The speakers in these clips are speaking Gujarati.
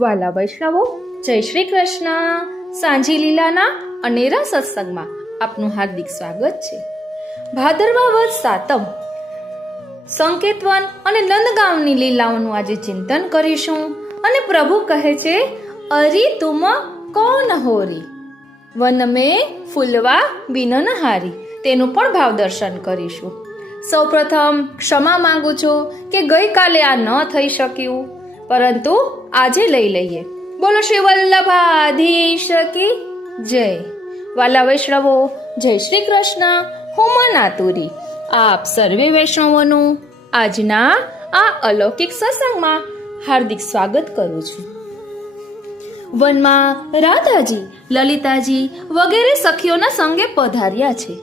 વાલા વૈષ્ણવો, જય શ્રી કૃષ્ણ. સાંજી લીલાના અનેરા સત્સંગમાં આપનું હાર્દિક સ્વાગત છે. ભાદરવા વદ સાતમ સંકેતવન અને નંદગામની લીલાઓનું આજે ચિંતન કરીશું. અને પ્રભુ કહે છે, અરી તુમ કૌન હોરી, વન મેં ફૂલવા બિનન હારી. તેનું પણ ભાવ દર્શન કરીશું. સૌપ્રથમ ક્ષમા માંગુ છું કે ગઈકાલે આ ન થઈ શક્યું, પરંતુ આજે લઈ લઈએ. બોલો શ્રી વલ્લભાધીશ કી જય. વાલા વૈષ્ણવો, જય શ્રી કૃષ્ણ. હું મનાતુરી આપ સર્વે વૈષ્ણવોનું આજના આ અલૌકિક સત્સંગમાં હાર્દિક સ્વાગત કરું છું. વનમાં રાધાજી, લલિતાજી વગેરે સખીઓના સંગે પધાર્યા છે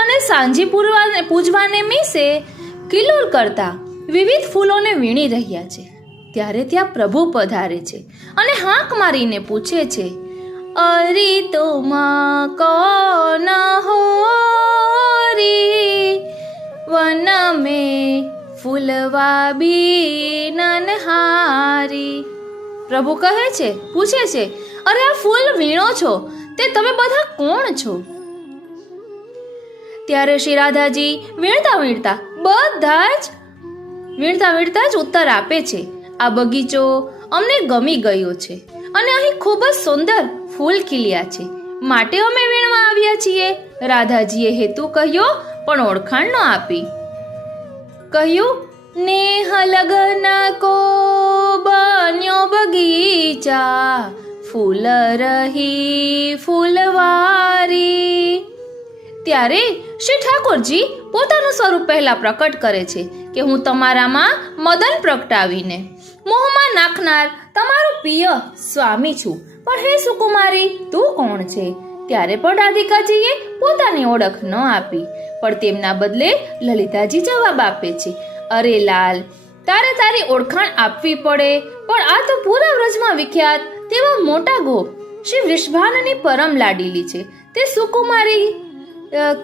અને સાંજી પૂજવાને મીસે કિલોલ કરતા વિવિધ ફૂલોને વીણી રહ્યા છે. ત્યારે ત્યાં પ્રભુ પધારે છે અને હાંક મારીને પૂછે છે, અરી તુમ કૌન હોરી, વન મેં ફૂલવા બિનન હારી. પ્રભુ કહે છે, પૂછે છે, અરે આ ફૂલ વીણો છો તે તમે બધા કોણ છો? ત્યારે શ્રી રાધાજી વીણતા વીણતા જ ઉત્તર આપે છે, આ બગીચો અમને ગમી ગયો છે અને અહીં ખૂબ જ સુંદર ફૂલ ખીલ્યા છે, માટે અમે વીણવા આવ્યા છીએ. રાધાજીએ હેતુ કહ્યો પણ ઓળખાણ ન આપી. કહ્યું, નેહ લગન કો બન્યો બગીચા, ફૂલ રહી ફૂલવારી. ત્યારે શ્રી ઠાકોરજી પોતાનું સ્વરૂપ પહેલા પ્રકટ કરે છે કે હું તમારામાં મદન પ્રગટાવીને મોહમાં નાખનાર તમારો પ્રિય સ્વામી છું. પણ હે સુકુમારી, તું કોણ છે? ત્યારે પણ રાધિકાજીએ પોતાની ઓળખ ન આપી, પણ તેમના બદલે લલિતાજી જવાબ આપે છે, અરે લાલ, તારે તારી ઓળખાણ આપવી પડે, પણ આ તો પૂરા વ્રજમાં વિખ્યાત તેવા મોટા ગોપ શ્રી વૃષભાનની પરમ લાડીલી છે. તે સુકુમારી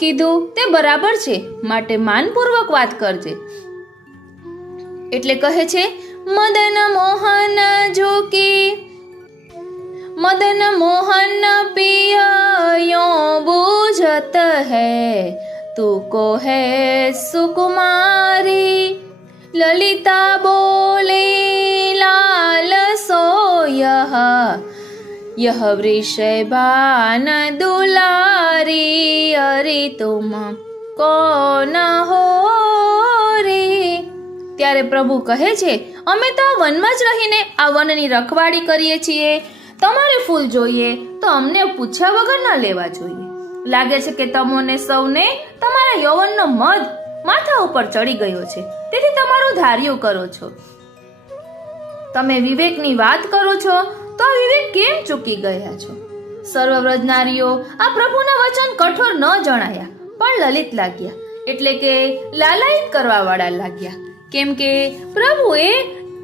કીધું તે બરાબર છે, માટે માનપૂર્વક વાત કરજે. એટલે કહે છે, મદન મોહન જોકી, મદન મોહન પિયો બૂझत है, તું કો है सुकुमारी. ललिता बोले लाल सोयह, यह वृषभान दुलारी, अरे तुम कौन हो रे. ત્યારે પ્રભુ કહે છે, અમે તો વનમાં જ રહીને આ વનની રખવાડી કરીએ છીએ. તમારે ફૂલ જોઈએ તો અમને પૂછ્યા વગર ન લેવા જોઈએ. લાગે છે કે તમને સૌને તમારા યૌવનનો મદ માથા ઉપર ચડી ગયો છે, તેથી તમારું ધાર્યું કરો છો. તમે વિવેકની વાત કરો છો તો આ વિવેક કેમ ચૂકી ગયા છો? સર્વ વ્રજનારીઓ આ પ્રભુના વચન કઠોર ન જણાયા, પણ લલિત લાગ્યા, એટલે કે લાલાયિત કરવા વાળા લાગ્યા. કેમ કે પ્રભુએ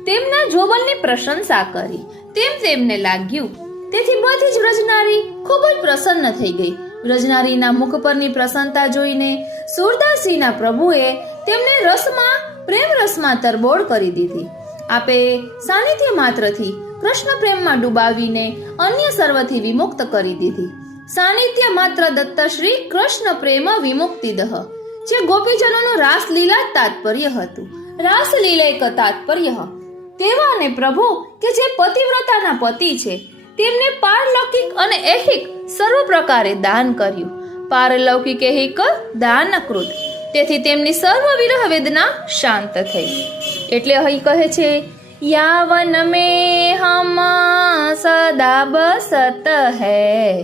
તેમના જોબનની પ્રશંસા કરી તેમ તેમને લાગ્યું. તેથી બધી જ વ્રજનારી ખૂબ જ પ્રસન્ન થઈ ગઈ. વ્રજનારીના મુખ પરની પ્રસન્નતા જોઈને સુરદાસજીના પ્રભુએ તેમને પ્રેમ રસમાં તરબોળ કરી દીધી. આપે સાનિધ્ય માત્રથી કૃષ્ણ પ્રેમમાં ડૂબાવીને અન્ય સર્વથી વિમુક્ત કરી દીધી. સાનિધ્ય માત્ર દત્ત શ્રી કૃષ્ણ પ્રેમ વિમુક્તિદહ, જે ગોપીજનોનું રાસલીલા તાત્પર્ય હતું. રાસલીલા એક તાત્પર્ય તેવા અને પ્રભુ કે જે પતિવ્રતાના પતિ છે, તેમને પારલૌકિક અને ઐહિક સર્વ પ્રકારે દાન કર્યું. પારલૌકિક ઐહિક દાનકૃત, તેથી તેમની સર્વ વિરહ વેદના શાંત થઈ. એટલે અહીં કહે છે, યાવન મેં હમ સદા બસત હૈ,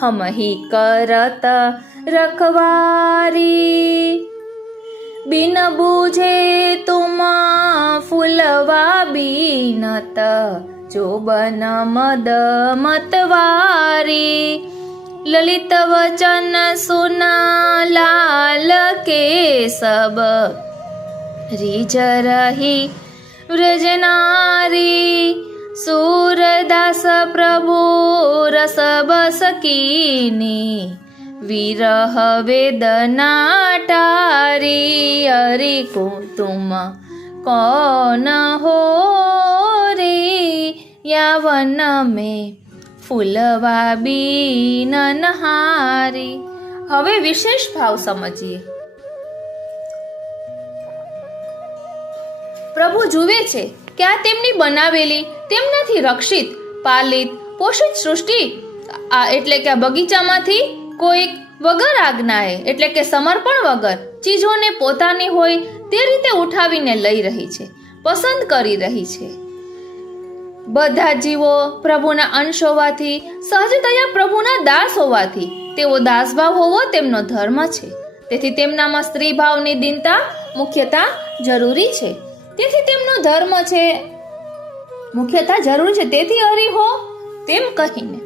હમ હી કરત રખવારી. बिन बूझे तुम फूलवा बीनत, जो बन मद मतवारी. ललित वचन सुना लाल के सब, रिज रही व्रजनारी. सूरदास प्रभु रस बस कीनी, विरह वेदना टारी. अरे को तुम कौन हो रे, યાવન મેં ફૂલવા બીન નહારી. હવે વિશેષ ભાવ સમજીએ. પ્રભુ જુએ છે કે આ તેમની બનાવેલી, તેમનાથી રક્ષિત, પાલિત, પોષિત સૃષ્ટિ એટલે કે આ બગીચામાંથી કોઈક વગર આજ્ઞાએ એટલે કે સમર્પણ વગર ચીજોને પોતાની હોય તે રીતે ઉઠાવીને લઈ રહી છે, પસંદ કરી રહી છે. બધા જીવો પ્રભુના અંશ હોવાથી, સહજતયા પ્રભુના દાસ હોવાથી તેઓ દાસભાવ હોવો તેમનો ધર્મ છે. તેથી તેમનામાં સ્ત્રી ભાવની દીનતા મુખ્યતા જરૂરી છે. તેથી તેમનો ધર્મ છે, મુખ્યતા જરૂરી છે. તેથી હરિહો તેમ કહીને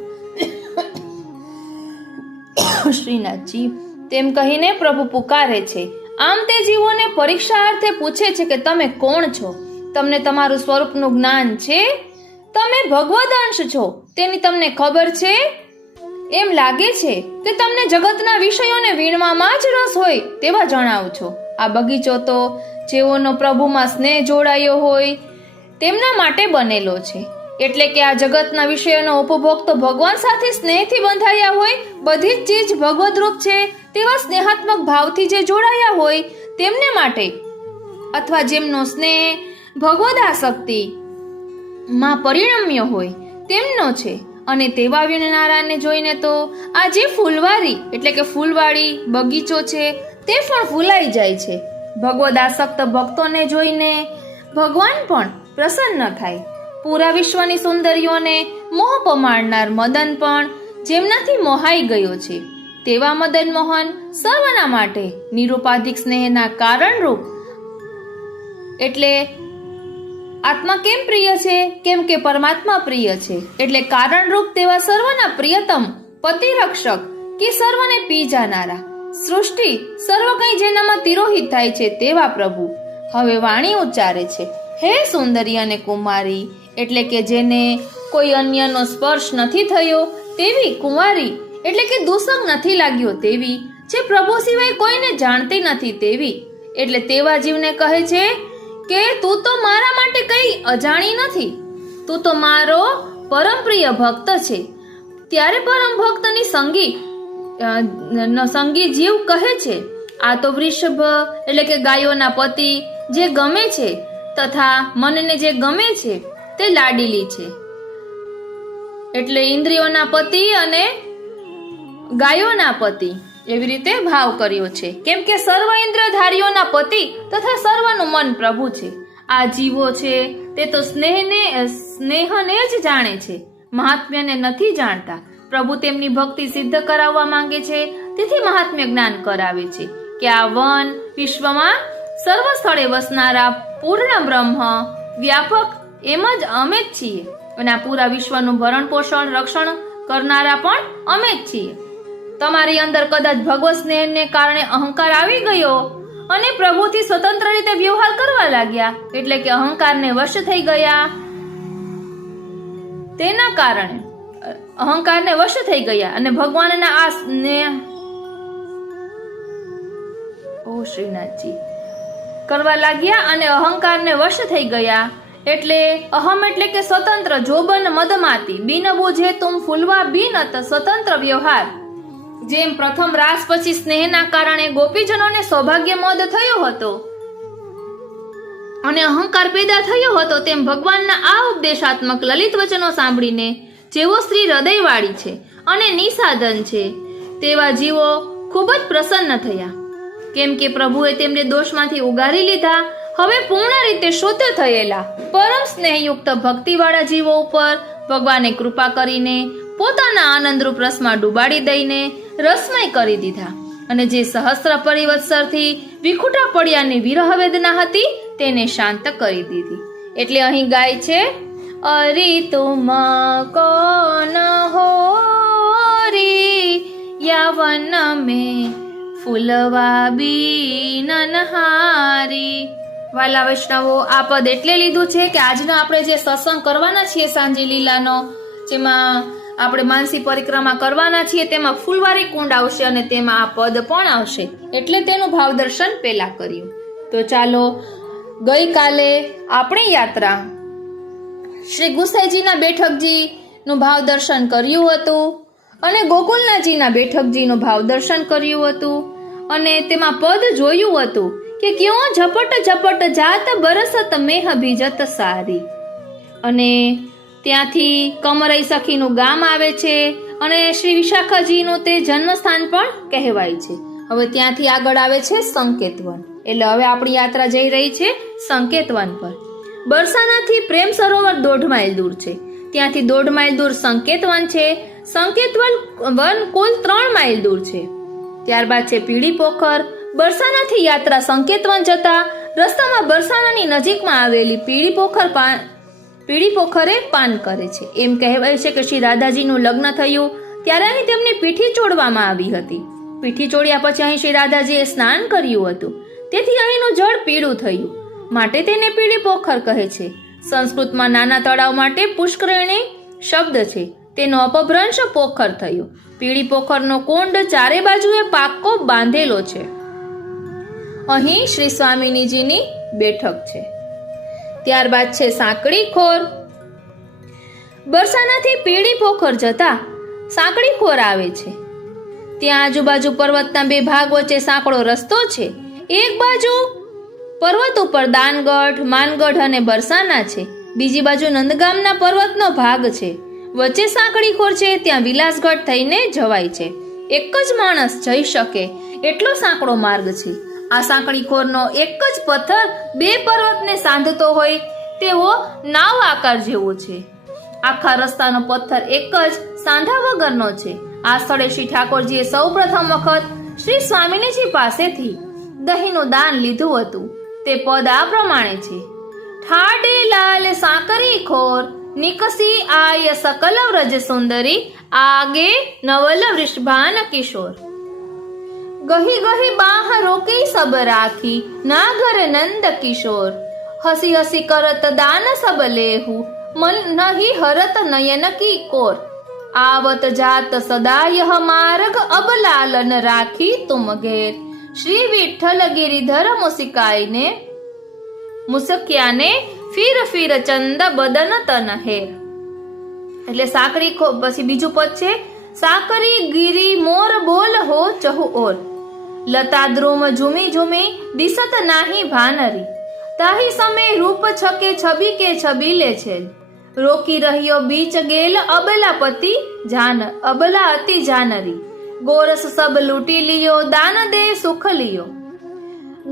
શ્રીનાથજી તેમ કહીને પ્રભુ પુકારે છે. આમ તે જીવોને પરીક્ષા અર્થે પૂછે છે કે તમે કોણ છો? તમને તમારું સ્વરૂપનું જ્ઞાન છે? તમે ભગવદ અંશ છો તેની તમને ખબર છે? એમ લાગે છે કે તમને જગતના વિષયોને વીણવામાં જ રસ હોય તેવા જણાવ છો. આ બગીચો તો જેઓનો પ્રભુમાં સ્નેહ જોડાયો હોય તેમના માટે બનેલો છે. એટલે કે આ જગતના વિષયોનો ઉપભોગ તો ભગવાન સાથે સ્નેહથી બંધાયા હોય, બધી જ ચીજ ભગવદ રૂપ છે તેવા સ્નેહાત્મક ભાવથી જે જોડાયા હોય તેમને માટે, અથવા જેમનો સ્નેહ ભગવદ આસક્તિ માં પરિણમ્ય હોય તેમનો છે. અને તેવા વીણનારાને જોઈને તો આ જે ફૂલવારી એટલે કે ફૂલવાળી બગીચો છે તે પણ ફૂલાઈ જાય છે. ભગવદ આસક્ત ભક્તોને જોઈને ભગવાન પણ પ્રસન્ન થાય. પૂરા વિશ્વની સુંદરીઓને મોહ પમાડનાર મદન પણ જેમનાથી મોહાઈ ગયો છે તેવા મદન મોહન સર્વના માટે નિરુપાધિક સ્નેહના કારણરૂપ. એટલે આત્મા કેમ પ્રિય છે? કેમ કે પરમાત્મા પ્રિય છે. એટલે કારણરૂપ તેવા સર્વના પ્રિયતમ પતિ રક્ષક કે સર્વને પી જાનારા, સૃષ્ટિ સર્વ કંઈ જેનામાં તિરોહિત થાય છે તેવા પ્રભુ હવે વાણી ઉચ્ચારે છે. હે સુંદરી અને કુમારી, એટલે કે જેને કોઈ અન્યનો સ્પર્શ નથી થયો તેવી કુંવારી, એટલે કે દુસંગ નથી લાગ્યો તેવી, જે પ્રભુ સિવાય કોઈને જાણતી નથી તેવી. એટલે તેવા જીવને કહે છે કે તું તો મારા માટે કઈ અજાણી નથી, તું તો મારો પરમ પ્રિય ભક્ત છે. ત્યારે પરમ ભક્તની સંગી જીવ કહે છે આ તો વૃષભ એટલે કે ગાયોના પતિ જે ગમે છે તથા મનને જે ગમે છે તે લાડીલી છે. એટલે ઇન્દ્રિયોના પતિ અને ગાયોના પતિ એવી રીતે ભાવ કર્યો છે. કેમ કે સર્વ ઇન્દ્રધારીઓના પતિ તથા સર્વનું મન પ્રભુ છે. આ જીવો છે તે તો સ્નેહને જ જાણે છે, મહાત્મ્યને નથી જાણતા. પ્રભુ તેમની ભક્તિ સિદ્ધ કરાવવા માંગે છે, તેથી મહાત્મ્ય જ્ઞાન કરાવે છે કે આ વન વિશ્વમાં સર્વ સ્થળે વસનારા પૂર્ણ બ્રહ્મ વ્યાપક એમ જ અમે જ છીએ. અને આ પૂરા વિશ્વનું ભરણ પોષણ રક્ષણ કરનારા પણ અમે જ છીએ. તમારી અંદર કદાચ ભગવત સ્નેહને કારણે અહંકાર આવી ગયો અને પ્રભુથી સ્વતંત્ર રીતે વ્યવહાર કરવા લાગ્યા, એટલે કે અહંકારને વશ થઈ ગયા. તેના કારણે અહંકારને વશ થઈ ગયા અને ભગવાનના આ સ્નેહ શ્રીનાથજી કરવા લાગ્યા અને અહંકારને વશ થઈ ગયા. એટલે અહમ એટલે કે સ્વતંત્ર, જોબન મદમાતી, બિન બુઝે તુમ ફૂલવા બિનત સ્વતંત્ર વ્યવહાર. જેમ પ્રથમ રાસ પછી સ્નેહના કારણે ગોપીજનોને સૌભાગ્ય મદ થયો હતો અને અહંકાર પેદા થયો હતો, તેમ ભગવાનના આ ઉપદેશાત્મક લલિત વચનો સાંભળીને જેવો સ્ત્રી હૃદયવાળી છે અને નિસાધન છે તેવા જીવો ખૂબ જ પ્રસન્ન થયા. કેમ કે પ્રભુએ તેમને દોષમાંથી ઉગારી લીધા. હવે પૂર્ણ રીતે શુદ્ધ થયેલા પરમ સ્નેહયુક્ત ભક્તિવાળા જીવો ઉપર ભગવાને કૃપા કરીને પોતાના આનંદરૂપ રસમાં ડૂબાડી દઈને રસમય કરી દીધા. અને જે સહસ્ર પરિવત્સરથી વિખુટા પડ્યાની વિરહ વેદના હતી તેને શાંત કરી દીધી. એટલે અહીં ગાય છે અરી તુમ કોન હો રી યાવન મેં ફૂલવા બીન નહારી. વાલા વૈષ્ણવો, આ પદ એટલે લીધું છે કે આજનો આપણે જે સત્સંગ કરવાના છીએ સાંજે લીલાનો, જેમાં આપણે માનસી પરિક્રમા કરવાના છીએ, તેમાં ફૂલવારી કુંડ આવશે અને તેમાં આ પદ પણ આવશે. એટલે તેનું ભાવ દર્શન પહેલા કર્યું. તો ચાલો ગઈકાલે આપણી યાત્રા શ્રી ગુસાઈજીના બેઠકજીનું ભાવ દર્શન કર્યું હતું અને ગોકુલનાથજીના બેઠકજીનું ભાવ દર્શન કર્યું હતું અને તેમાં પદ જોયું હતું કે ક્યો ઝપટ ઝપટ જાત બરસત મેહ ભીજત સારી. અને ત્યાંથી કમરઈ સખીનું ગામ આવે છે અને શ્રી વિશાખાજીનું તે જન્મસ્થાન પણ કહેવાય છે. હવે ત્યાંથી આગળ આવે છે સંકેતવન. એટલે હવે આપણી યાત્રા જઈ રહી છે સંકેતવન પર. બરસાનાથી પ્રેમ સરોવર 1.5 માઇલ દૂર છે. ત્યાંથી 1.5 માઇલ દૂર સંકેતવન છે. સંકેતવન કુલ 3 માઇલ દૂર છે. ત્યારબાદ છે પીળી પોખર. બરસાનાથી યાત્રા સંકેતવન જતા રસ્તામાં બરસાનાની નજીકમાં આવેલી પીળી પોખરે પાન કરે છે. એમ કહેવાય છે કે શ્રી રાધાજીનું લગ્ન થયું ત્યારે અહીં તેમની પીઠી ચોડવામાં આવી હતી. પીઠી ચોડ્યા પછી અહીં શ્રી રાધાજીએ સ્નાન કર્યું હતું, તેથી અહીંનું જળ પીળું થયું, માટે તેને પીળી પોખર કહે છે. સંસ્કૃતમાં નાના તળાવ માટે પુષ્કરિણી શબ્દ છે, તેનો અપભ્રંશ પોખર થયો. પીળી પોખરનો કુંડ ચારે બાજુએ પાક્કો બાંધેલો છે. અહીં શ્રી સ્વામિનીજીની બેઠક છે. ત્યારબાદ છે સાંકડી ખોર. બરસાનાથી પીળી પોખર જતા સાંકડી ખોર આવે છે. ત્યાં આજુબાજુ પર્વતના 2 ભાગ વચ્ચે સાંકડો રસ્તો છે. એક બાજુ પર્વત ઉપર દાનગઢ, માનગઢ અને બરસાના છે. બીજી બાજુ નંદગામના પર્વતનો ભાગ છે. વચ્ચે સાંકડી ખોર છે. ત્યાં વિલાસગઢ થઈને જવાય છે. એક જ માણસ જઈ શકે એટલો સાંકડો માર્ગ છે. આ સાંકડી ખોરનો એક જ પથ્થર 2 પર્વતને સાંધતો હોય તેવો નાવ આકાર જેવો છે. આખા રસ્તાનો પથ્થર એક જ સાંધા વગરનો છે. આ સ્થળે શ્રી ઠાકોરજીએ સૌ પ્રથમ વખત શ્રી સ્વામિનીજી પાસેથી દહીંનું દાન લીધું હતું. તે પદ આ પ્રમાણે છે: ઠાડે લાલ સાંકરી ખોર નિકસી આય સકલ વ્રજ સુંદરી આગે નવલ વૃષભાન કિશોર. ગહી ગહી બાહ રોકી સબ રાખી નાગર નંદ કિશોર. હસી હસી કરત દાન સબ લેહુ મન નહીં હરત નયન કી કોર. आवत जात सदायह मार्ग अब लालन राखी तुम घेर. श्री विठ्ठल गिरिधर मुसकियाने फिर फिर चंद बदन तन हेर. એટલે સાંકડી પછી બીજું પદ છે: સાકરી ગિરી મોર બોલ હો ચહુ ઓર. લતા દ્રુમ ઝુમી ઝુમી દિસત નાહી ભાનરી. તાહી સમે રૂપ છકે છબી કે છબીલે છે. રોકી રહ્યો બીચ ગેલ અબલાપતિ અબલા અતિ જાનરી. ગોરસ સબ લૂટી લિયો દાન દે સુખ લિયો.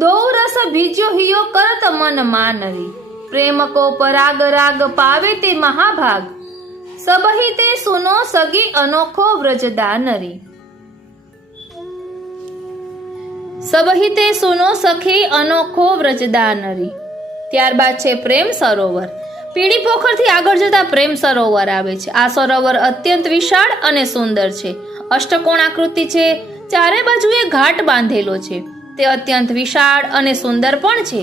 દો રસ ભીજ્યો હિયો કરત મન માનરી. પ્રેમ કો પરાગ રાગ પાવે તે મહાભાગ. સબહી તે સુનો સગી અનોખો વ્રજદાનરી. સબહી તે સુનો સખી અનોખો વ્રજદાનરી. ત્યારબાદ છે પ્રેમ સરોવર. પીળી પોખરથી આગળ જતા પ્રેમ સરોવર આવે છે. આ સરોવર અત્યંત વિશાળ અને સુંદર છે. અષ્ટકોણાકૃતિ છે. ચારે બાજુએ ઘાટ બાંધેલો છે. તે અત્યંત વિશાળ અને સુંદર પણ છે.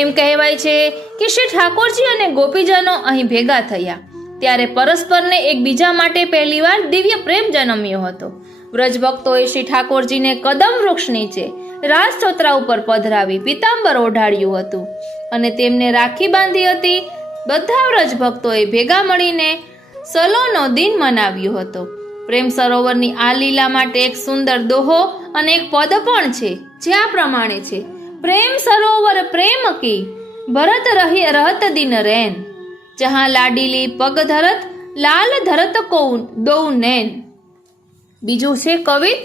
એમ કહેવાય છે કે શ્રી ઠાકોરજી અને ગોપીજનો અહીં ભેગા થયા ત્યારે પરસ્પરને એકબીજા માટે પહેલીવાર દિવ્ય પ્રેમ જન્મ્યો હતો. વ્રજ ભક્તોએ શ્રી ઠાકોરજીને કદમ વૃક્ષ નીચે રાજછોતરા ઉપર પધરાવી પિતાંબર ઓઢાડ્યું હતું અને તેમને રાખી બાંધી હતી. બધા વ્રજ ભક્તોએ ભેગા મળીને સલોનો દિન મનાવ્યો હતો. પ્રેમ સરોવરની આ લીલા માટે એક સુંદર દોહો અને એક પદ પણ છે, જે આ પ્રમાણે છે: પ્રેમ સરોવર પ્રેમ કી ભરત રહત દિન રેન. જહાં લાડીલી પગ ધરત લાલ ધરત કો દો નૈન. બીજું છે કવિત: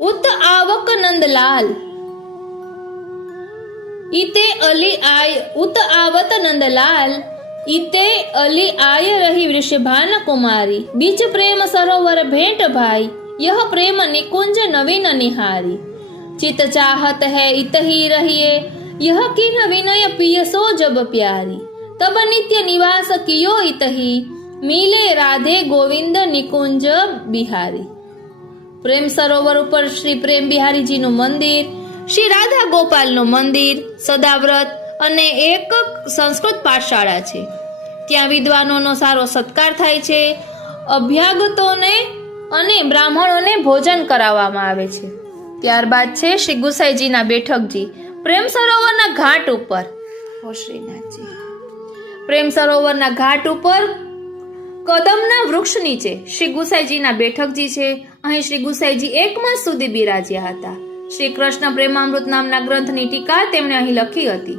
ઉત આવક નંદલાલ ઈતે અલી આય ઉત આવત નંદલાલ ઈતે અલી આય રહી વૃષભાન કુમારી. બીચ પ્રેમ સરોવર ભેંટ ભાઈ यह प्रेम निकुंज नवीन निहारी. चित चाहत है इतही रहिए यह किन विनय पियसो जब प्यारी. तब नित्य निवास कियो इतही मिले राधे गोविंद निकुंज बिहारी. પ્રેમ સરોવર ઉપર શ્રી પ્રેમ બિહારીજીનું મંદિર, શ્રી રાધા ગોપાલનું મંદિર, સદાવ્રત અને એક સંસ્કૃત પાઠશાળા છે. ત્યાં વિદ્વાનોનો સારો સત્કાર થાય છે. અભ્યાગતોને અને બ્રાહ્મણોને ભોજન કરાવવામાં આવે છે. ત્યારબાદ છે શ્રી ગુસાઈજીના બેઠકજી પ્રેમ સરોવરના ઘાટ ઉપર. શ્રીનાથજી પ્રેમ સરોવરના ઘાટ ઉપર કદમના વૃક્ષ નીચે શ્રી ગુસાઈજીના બેઠકજી છે. અહીં શ્રી ગુસાઈજી 1 માસ સુધી બિરાજ્યા હતા. શ્રી કૃષ્ણ પ્રેમામૃત નામના ગ્રંથની ટીકા તેમણે અહીં લખી હતી.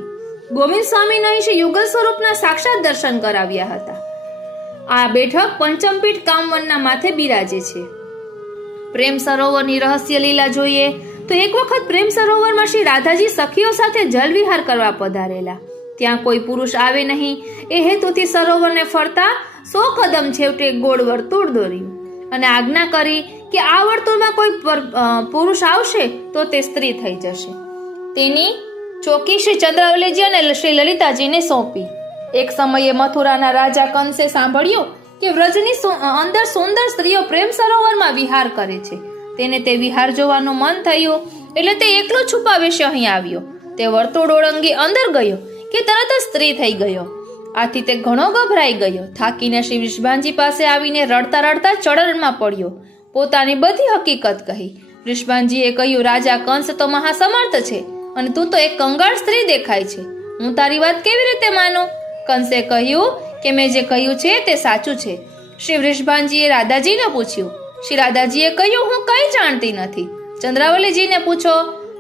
ગોવિંદ સ્વામીને અહીં શ્રી યુગલ સ્વરૂપના સાક્ષાત દર્શન કરાવ્યા હતા. આ બેઠક પંચમપીઠ કામવનના માથે બિરાજે છે. પ્રેમ સરોવરની રહસ્ય લીલા જોઈએ તો એક વખત પ્રેમ સરોવરમાં શ્રી રાધાજી સખીઓ સાથે જલ વિહાર કરવા પધારેલા. ત્યાં કોઈ પુરુષ આવે નહીં એ હેતુથી સરોવરને ફરતા 100 કદમ છેવટે ગોળ વર્તુળ દોર્યું અને આજ્ઞા કરી કે આ વર્તુળમાં કોઈ પુરુષ આવશે તો તે સ્ત્રી થઈ જશે. તેની ચોકી શ્રી ચંદ્રાવલીજી અને શ્રી લલિતાજીને સોંપી. એક સમયે મથુરાના રાજા કંસે સાંભળ્યું કે વ્રજની અંદર સુંદર સ્ત્રીઓ પ્રેમ સરોવરમાં વિહાર કરે છે. તેને તે વિહાર જોવાનું મન થયું એટલે તે એકલો છુપા વેશે અહીં આવ્યો. તે વર્તુળ ઓળંગી અંદર ગયો કે તરત જ સ્ત્રી થઈ ગયો. આથી તે ઘણો ગભરાઈ ગયો. થાકીને શ્રી વૃષભાનજી પાસે આવીને રડતા રડતા ચરણમાં પડ્યો. પોતાની બધી હકીકત કહી. વૃષભાનજીએ કહ્યું, રાજા કંસ તો મહાસમર્થ છે અને તું તો એક કંગાળ સ્ત્રી દેખાય છે. હું તારી વાત કેવી રીતે માનું? કંસે કહ્યું કે મેં જે કહ્યું છે તે સાચું છે. શ્રી વૃષભાનજીએ રાધાજીને પૂછ્યું. શ્રી રાધાજીએ કહ્યું, હું કંઈ જાણતી નથી. ચંદ્રાવલીજીને પૂછો.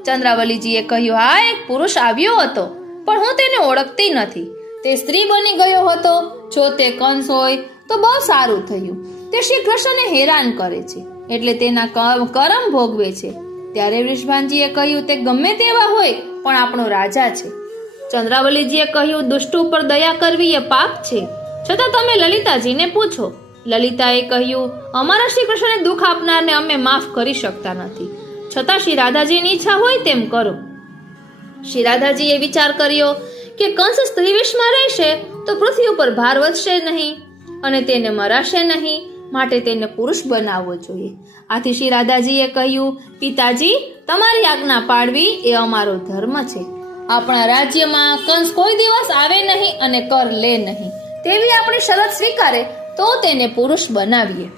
ચંદ્રાવલીજીએ કહ્યું, હા, એક પુરુષ આવ્યો હતો પણ હું તેને ઓળખતી નથી. તે સ્ત્રી બની ગયો હતો. જો તે કંસ હોય તો બહુ સારું થયું. તે શ્રી કૃષ્ણને હેરાન કરે છે એટલે તેના કરમ ભોગવે છે. ત્યારે વૃષભાનજીએ કહ્યું, તે ગમે તેવા હોય પણ આપણો રાજા છે. ચંદ્રાવલીજીએ કહ્યું, દુષ્ટ ઉપર દયા કરવી એ પાપ છે. છતાં તમે લલિતાજીને પૂછો. લલિતાએ કહ્યું, અમારા શ્રી કૃષ્ણને દુઃખ આપનારને અમે માફ કરી શકતા નથી. છતાં શ્રી રાધાજીની ઈચ્છા હોય તેમ કરો. શ્રી રાધાજીએ વિચાર કર્યો કે કંસ સ્ત્રી વેશમાં રહેશે તો પૃથ્વી ઉપર ભાર વધશે નહીં અને તેને મરાશે નહીં. માટે તેને પુરુષ બનાવવો જોઈએ. આથી શ્રી રાધાજીએ કહ્યું, પિતાજી, તમારી આજ્ઞા પાળવી એ અમારો ધર્મ છે. આપણા રાજ્યમાં કંસ કોઈ દિવસ આવે નહીં અને કર લે નહીં. તેવી આપણી શરત સ્વીકારે તો તેને પુરુષ બનાવીએ.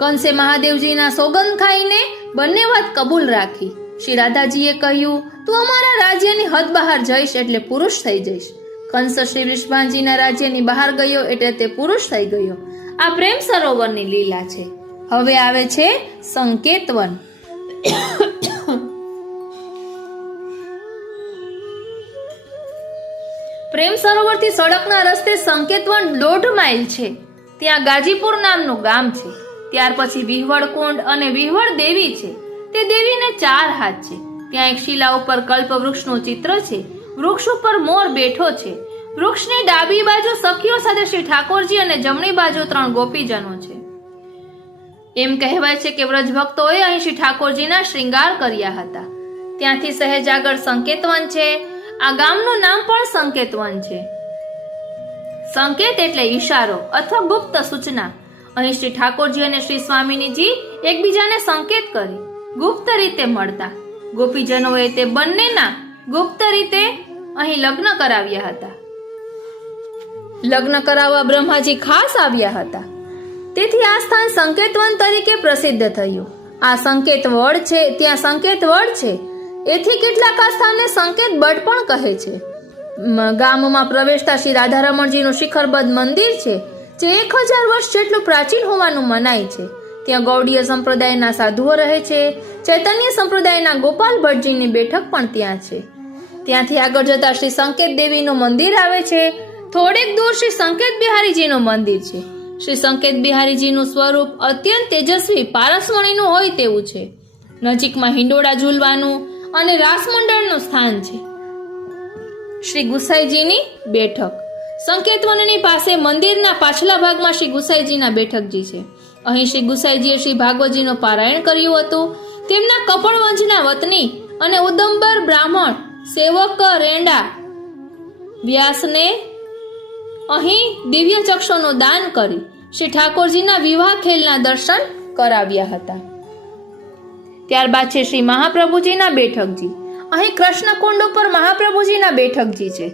કંસે મહાદેવજીના સોગંદ ખાઈને બંને વાત કબૂલ રાખી. શ્રી રાધાજીએ કહ્યું, તું અમારા રાજ્યની હદ બહાર જઈશ એટલે પુરુષ થઈ જઈશ. કંસ શ્રી વૃષભાનજીના રાજ્યની બહાર ગયો એટલે તે પુરુષ થઈ ગયો. આ પ્રેમ સરોવરની લીલા છે. હવે આવે છે સંકેતવન. પ્રેમ સરોવરથી સડકના રસ્તે સંકેતવન 1.5 માઇલ છે. ત્યાં ગાજીપુર નામનું ગામ છે. ત્યાર પછી વિહવળ કુંડ અને વિહવળ દેવી છે. તે દેવીને 4 હાથ છે. ત્યાં એક શિલા ઉપર કલ્પ વૃક્ષનું ચિત્ર છે. વૃક્ષ ઉપર મોર બેઠો છે. વૃક્ષની ડાબી બાજુ સખીઓ સાથે શ્રી ઠાકોરજી અને જમણી બાજુ 3 ગોપીજનો છે. એમ કહેવાય છે કે વ્રજ ભક્તોએ અહીં શ્રી ઠાકોરજીના શ્રૃંગાર કર્યા હતા. ત્યાંથી સહેજ આગળ સંકેતવન છે. આ ગામનું નામ પણ સંકેતવન છે. સંકેત એટલે ઈશારો અથવા ગુપ્ત સૂચના. અહીં શ્રી ઠાકોરજી અને શ્રી સ્વામિનીજી એકબીજાને સંકેત કરી ગુપ્ત રીતે મળતા. ગોપીજનોએ તે બંનેના ગુપ્ત રીતે અહીં લગ્ન કરાવ્યા હતા. લગ્ન કરાવવા બ્રહ્માજી ખાસ આવ્યા હતા. તેથી આ સ્થાન સંકેતવન તરીકે પ્રસિદ્ધ થયું. આ સંકેત વડ છે. ત્યાં સંકેત વડ છે. એથી કેટલાક આ સ્થાનને સંકેત બડ પણ કહે છે. ગામમાં પ્રવેશતા શ્રી રાધારમણજીનું શિખરબદ્ધ મંદિર છે જે 1000 વર્ષ જેટલું પ્રાચીન હોવાનું મનાય છે. ત્યાં ગૌડીય સંપ્રદાયના સાધુઓ રહે છે. ચૈતન્ય સંપ્રદાયના ગોપાલ ભટ્ટજીની બેઠક પણ ત્યાં છે. ત્યાંથી આગળ જતા શ્રી સંકેત દેવીનું મંદિર આવે છે. થોડેક દૂર શ્રી સંકેત બિહારીજીનું મંદિર છે. શ્રી સંકેત બિહારીજીનું સ્વરૂપ અત્યંત તેજસ્વી પારસમણીનું હોય તેવું છે. નજીકમાં હિંડોળા ઝૂલવાનું અને રાસમંડળનું સ્થાન છે. શ્રી ગુસાઈજીની બેઠક. સંકેતવનની પાસે મંદિરના પાછલા ભાગમાં શ્રી ગુસાઈજીના બેઠકજી છે. અહીં શ્રી ગુસાઈજીએ શ્રી ભાગવતજીનું પારાયણ કર્યું હતું. તેમના કપડવંજના વતની અને ઉદંબર બ્રાહ્મણ સેવક રેંડા વ્યાસને અહીં દિવ્ય ચક્ષુનું દાન કરી શ્રી ઠાકોરજીના વિવાહ ખેલના દર્શન કરાવ્યા હતા. ત્યારબાદ છે શ્રી મહાપ્રભુજીના બેઠકજી. અહીં કૃષ્ણ કુંડ ઉપર મહાપ્રભુજીના બેઠકજી છે.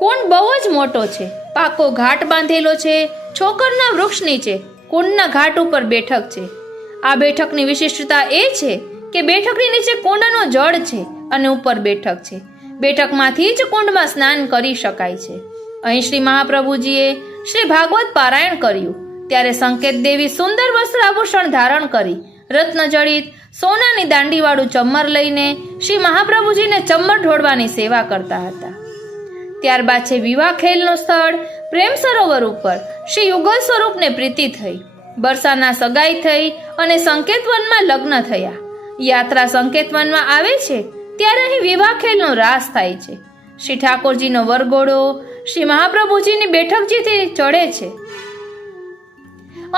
કુંડ બહુ જ મોટો છે. પાકો ઘાટ બાંધેલો છે. છોકરના વૃક્ષ નીચે કુંડના ઘાટ ઉપર બેઠક છે. આ બેઠકની વિશિષ્ટતા એ છે કે બેઠકની નીચે કુંડનો જળ છે અને ઉપર બેઠક છે. બેઠકમાંથી જ કુંડમાં સ્નાન કરી શકાય છે. અહીં શ્રી મહાપ્રભુજીએ શ્રી ભાગવત પારાયણ કર્યું ત્યારે સંકેત દેવી સુંદર વસ્ત્રાભૂષણ ધારણ કરી રત્નજડિત સોનાની દાંડીવાળું ચમ્મર લઈને શ્રી મહાપ્રભુજીને ચમ્મર ઢોળવાની સેવા કરતા હતા. ત્યારબાદ છે વિવાહ ખેલનું સ્થળ પ્રેમ સરોવર ઉપર શ્રી યુગલ સ્વરૂપને પ્રીતિ થઈ. બરસાના સગાઈ થઈ અને સંકેતવનમાં લગ્ન થયા. યાત્રા સંકેતવનમાં આવે છે ત્યારે અહીં વિવાહ ખેલનો રાસ થાય છે. શ્રી ઠાકોરજીનો વરઘોડો શ્રી મહાપ્રભુજીની બેઠકજીથી ચડે છે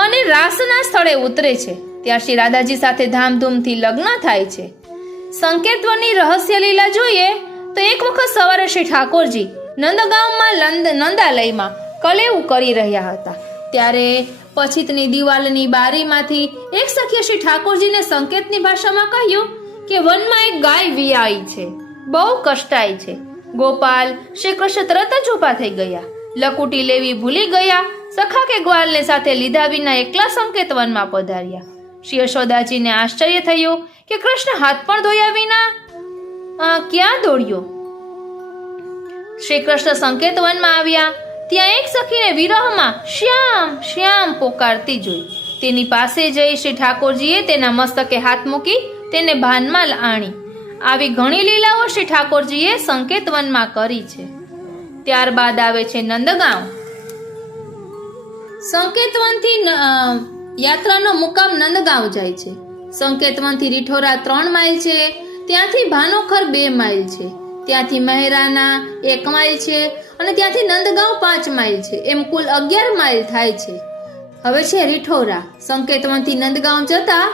અને રાસના સ્થળે ઉતરે છે. ત્યાં શ્રી રાધાજી સાથે ધામધૂમથી લગ્ન થાય છે. સંકેતવનની રહસ્ય લીલા જોઈએ તો એક વખત સવારે શ્રી ઠાકોરજી નંદગામમાં નંદાલયમાં કલેવું કરી રહ્યા હતા ત્યારે પછીતની દિવાલની બારીમાંથી એક સખીએ શ્રી ઠાકોરજીને સંકેતની ભાષામાં કહ્યું કે વનમાં એક ગાય વિયાઈ છે, બહુ કષ્ટાય છે. ગોપાલ શ્રી કૃષ્ણ તરત જ ઊભા થઈ ગયા. લકુટી લેવી ભૂલી ગયા. સખા કે ગ્વાલને સાથે લીધા વિના એકલા સંકેતવનમાં પધાર્યા. શ્રી યશોદાજીને આશ્ચર્ય થયું કે કૃષ્ણ હાથ પણ ધોયા વિના ક્યાં દોડ્યો. શ્રી કૃષ્ણ સંકેતવનમાં આવ્યા ત્યાં એક સખીને વિરહમાં શ્યામ શ્યામ પોકારતી જોઈ. તેની પાસે જઈ શ્રી ઠાકોરજીએ તેના મસ્તકે હાથ મૂકી તેને ભાનમાં આણી. આવી ઘણી લીલાઓ શ્રી ઠાકોરજીએ સંકેતવનમાં કરી છે. ત્યારબાદ આવે છે નંદગાંવ. સંકેતવનથી યાત્રાનો મુકામ નંદગાંવ જાય છે. સંકેતવનથી રીઠોરા 3 માઇલ છે. ત્યાંથી ભાનોખર 2 માઇલ છે. ત્યાંથી મહેરાના 1 માઇલ છે અને ત્યાંથી નંદગાંવ 5 માઇલ છે. એમ કુલ 11 માઇલ થાય છે. હવે છે રીઠોરા. સંકેતવનથી નંદગાંવ જતા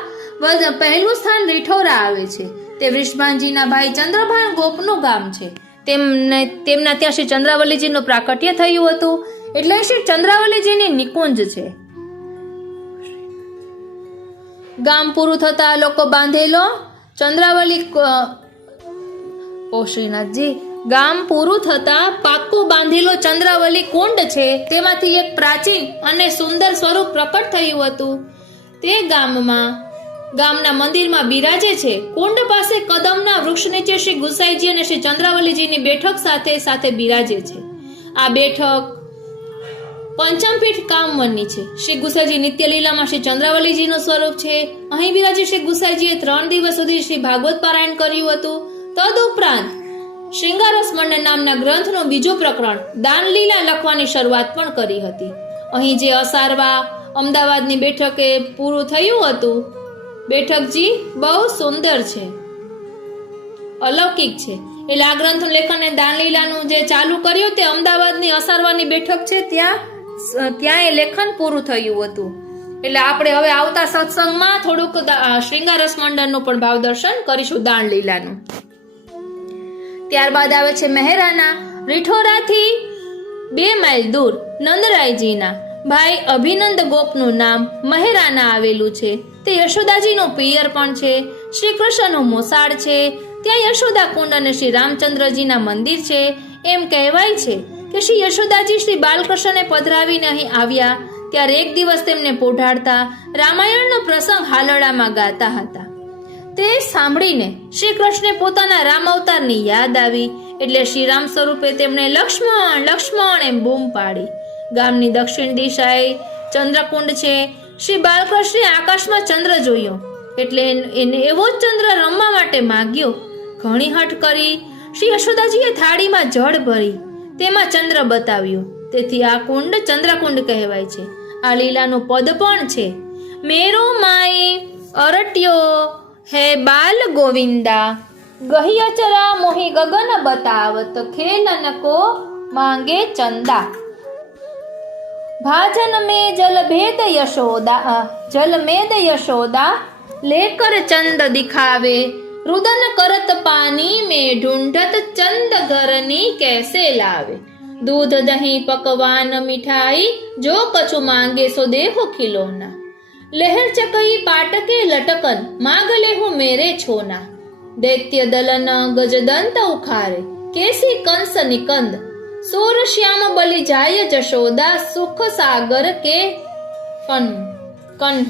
પહેલું સ્થાન રીઠોરા આવે છે. તે વૃષભાનજીના ભાઈ ચંદ્રભાન ગોપનું ગામ છે. તેમના ત્યાં શ્રી ચંદ્રાવલીજીનું પ્રાકટ્ય થયું હતું એટલે શ્રી ચંદ્રાવલીજીની નિકુંજ છે. ગામ પૂરું થતા લોકો બાંધેલો ચંદ્રાવલી શ્રીનાથજી ગામ પૂરું થતા પાક્કું બાંધેલો ચંદ્રાવલી કુંડ છે. તેમાંથી એક પ્રાચીન અને સુંદર સ્વરૂપ પ્રકટ થયું હતું. તે ગામના મંદિરમાં બિરાજે છે. કુંડ પાસે કદમના વૃક્ષ નીચે શ્રી ગુસાઈજી અને શ્રી ચંદ્રાવલીજીની બેઠક સાથે બિરાજે છે. આ બેઠક પંચમપીઠ કામવનની છે. શ્રી ગુસાઈજી નિત્ય લીલામાં શ્રી ચંદ્રાવલીજીનું સ્વરૂપ છે. અહીં બિરાજે શ્રી ગુસાઈજીએ 3 દિવસ સુધી શ્રી ભાગવત પારાયણ કર્યું હતું. તદુપરાંત શ્રીંગારસ મંડળ નામના ગ્રંથનું બીજું પ્રકરણ દાનલીલા લખવાની શરૂઆત પણ કરી હતી. અહીં જે અસારવા અમદાવાદની બેઠકે પૂરું થયું હતું. બેઠકજી બહુ સુંદર છે, અલૌકિક છે. એટલે આ ગ્રંથનું લેખન એ દાનલીલાનું જે ચાલુ કર્યું તે અમદાવાદની અસારવાની બેઠક છે ત્યાં એ લેખન પૂરું થયું હતું. એટલે આપણે હવે આવતા સત્સંગમાં થોડુંક શ્રીંગારસ મંડળનું પણ ભાવ દર્શન કરીશું દાનલીલાનું. ત્યારબાદ આવે છે મહેરાના. રીઠોરાથી 2 માઇલ દૂર નંદરાયજીના ભાઈ અભિનંદ ગોપનું નામ મહેરાના આવેલું છે. તે યશોદાજીનું પિયર પણ છે. શ્રી કૃષ્ણનું મોસાળ છે. ત્યાં યશોદા કુંડ અને શ્રી રામચંદ્રજીના મંદિર છે. એમ કહેવાય છે કે શ્રી યશોદાજી શ્રી બાલકૃષ્ણને પધરાવીને અહીં આવ્યા ત્યારે એક દિવસ તેમને પોઢાડતા રામાયણનો પ્રસંગ હાલડામાં ગાતા હતા. તે સાંભળીને શ્રી કૃષ્ણે પોતાના રામ અવતારની યાદ આવી એટલે શ્રી રામ સ્વરૂપે તેમણે લક્ષ્મણ લક્ષ્મણ એમ બૂમ પાડી. ગામની દક્ષિણ દિશાએ ચંદ્રકુંડ છે. શ્રી બાલકૃષ્ણે આકાશમાં ચંદ્ર જોયો એટલે એને એવો જ ચંદ્ર રમવા માટે માંગ્યો. ઘણી હઠ કરી શ્રી યશોદાજીએ થાળીમાં જળ ભરી તેમાં ચંદ્ર બતાવ્યો. તેથી આ કુંડ ચંદ્રકુંડ કહેવાય છે. આ લીલાનું પદ પણ છે. મેરો માઈ અરટ્યો હે બાલ ગોવિંદા ગહી અચરા મોહી ગગન બતાવત ખેલન કો માંગે ચંદા भाजन में जल में यशोदा लेकर चंद दिखावे रुदन करत पानी में ढूंढत चंद घरनी कैसे लावे दूध दही पकवान मिठाई जो कछु मांगे सो देहो खिलौना लहर चकई पाटके लटकन मांग लेहु मेरे छोना दैत्य दलन गजदंत उखारे केसी कंस निकंद सूर श्याम बलि जाय जशोदा सुख सागर के कन्ह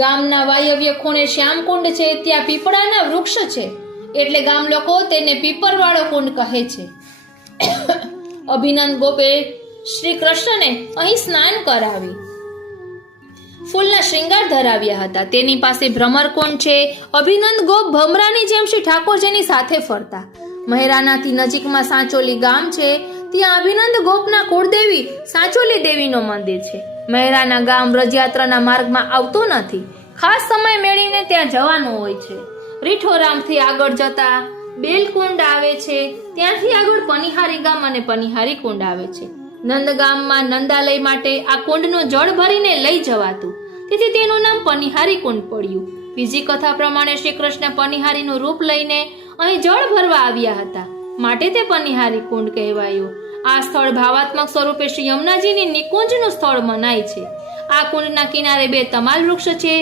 ગામના વાયવ્ય ખૂણે શ્યામકુંડ છે. ત્યાં પીપળાના વૃક્ષ છે એટલે ગામ લોકો તેને પીપરવાળો કુંડ કહે છે. અભિનંદ ગોપે શ્રી કૃષ્ણને અહીં સ્નાન કરાવી ફૂલના શ્રૃંગાર ધરાવ્યા હતા. તેની પાસે ભ્રમરકુંડ છે. અભિનંદ ગોપ ભમરાની જેમ શ્રી ઠાકોરજીની સાથે ફરતા. મહેરાનાથી નજીકમાં સાંચોલી ગામ છે. ત્યાં અભિનંદ ગોપના કુળદેવી સાંચોલી દેવીનો મંદિર છે. મહેરાના ગામ રથયાત્રાના માર્ગમાં આવતો નથી. ખાસ સમય મેળવીને ત્યાં જવાનું હોય છે. રીઠોરામથી આગળ જતા બેલકુંડ આવે છે. ત્યાંથી આગળ પનિહારી ગામ અને પનિહારી કુંડ આવે છે. નંદગામમાં નંદાલય માટે આ કુંડનું જળ ભરીને લઈ જવાતું, તેથી તેનું નામ પનિહારી કુંડ પડ્યું. બીજી કથા પ્રમાણે શ્રી કૃષ્ણ પનિહારીનું રૂપ લઈને અહીં જળ ભરવા આવ્યા હતા, માટે તે પનિહારી કુંડ કહેવાયું. આ સ્થળ ભાવાત્મક સ્વરૂપે શ્રી યમુનાજીની નિકુંજનું સ્થળ મનાય છે. આ કુંડના કિનારે 2 તમાલ વૃક્ષ છે.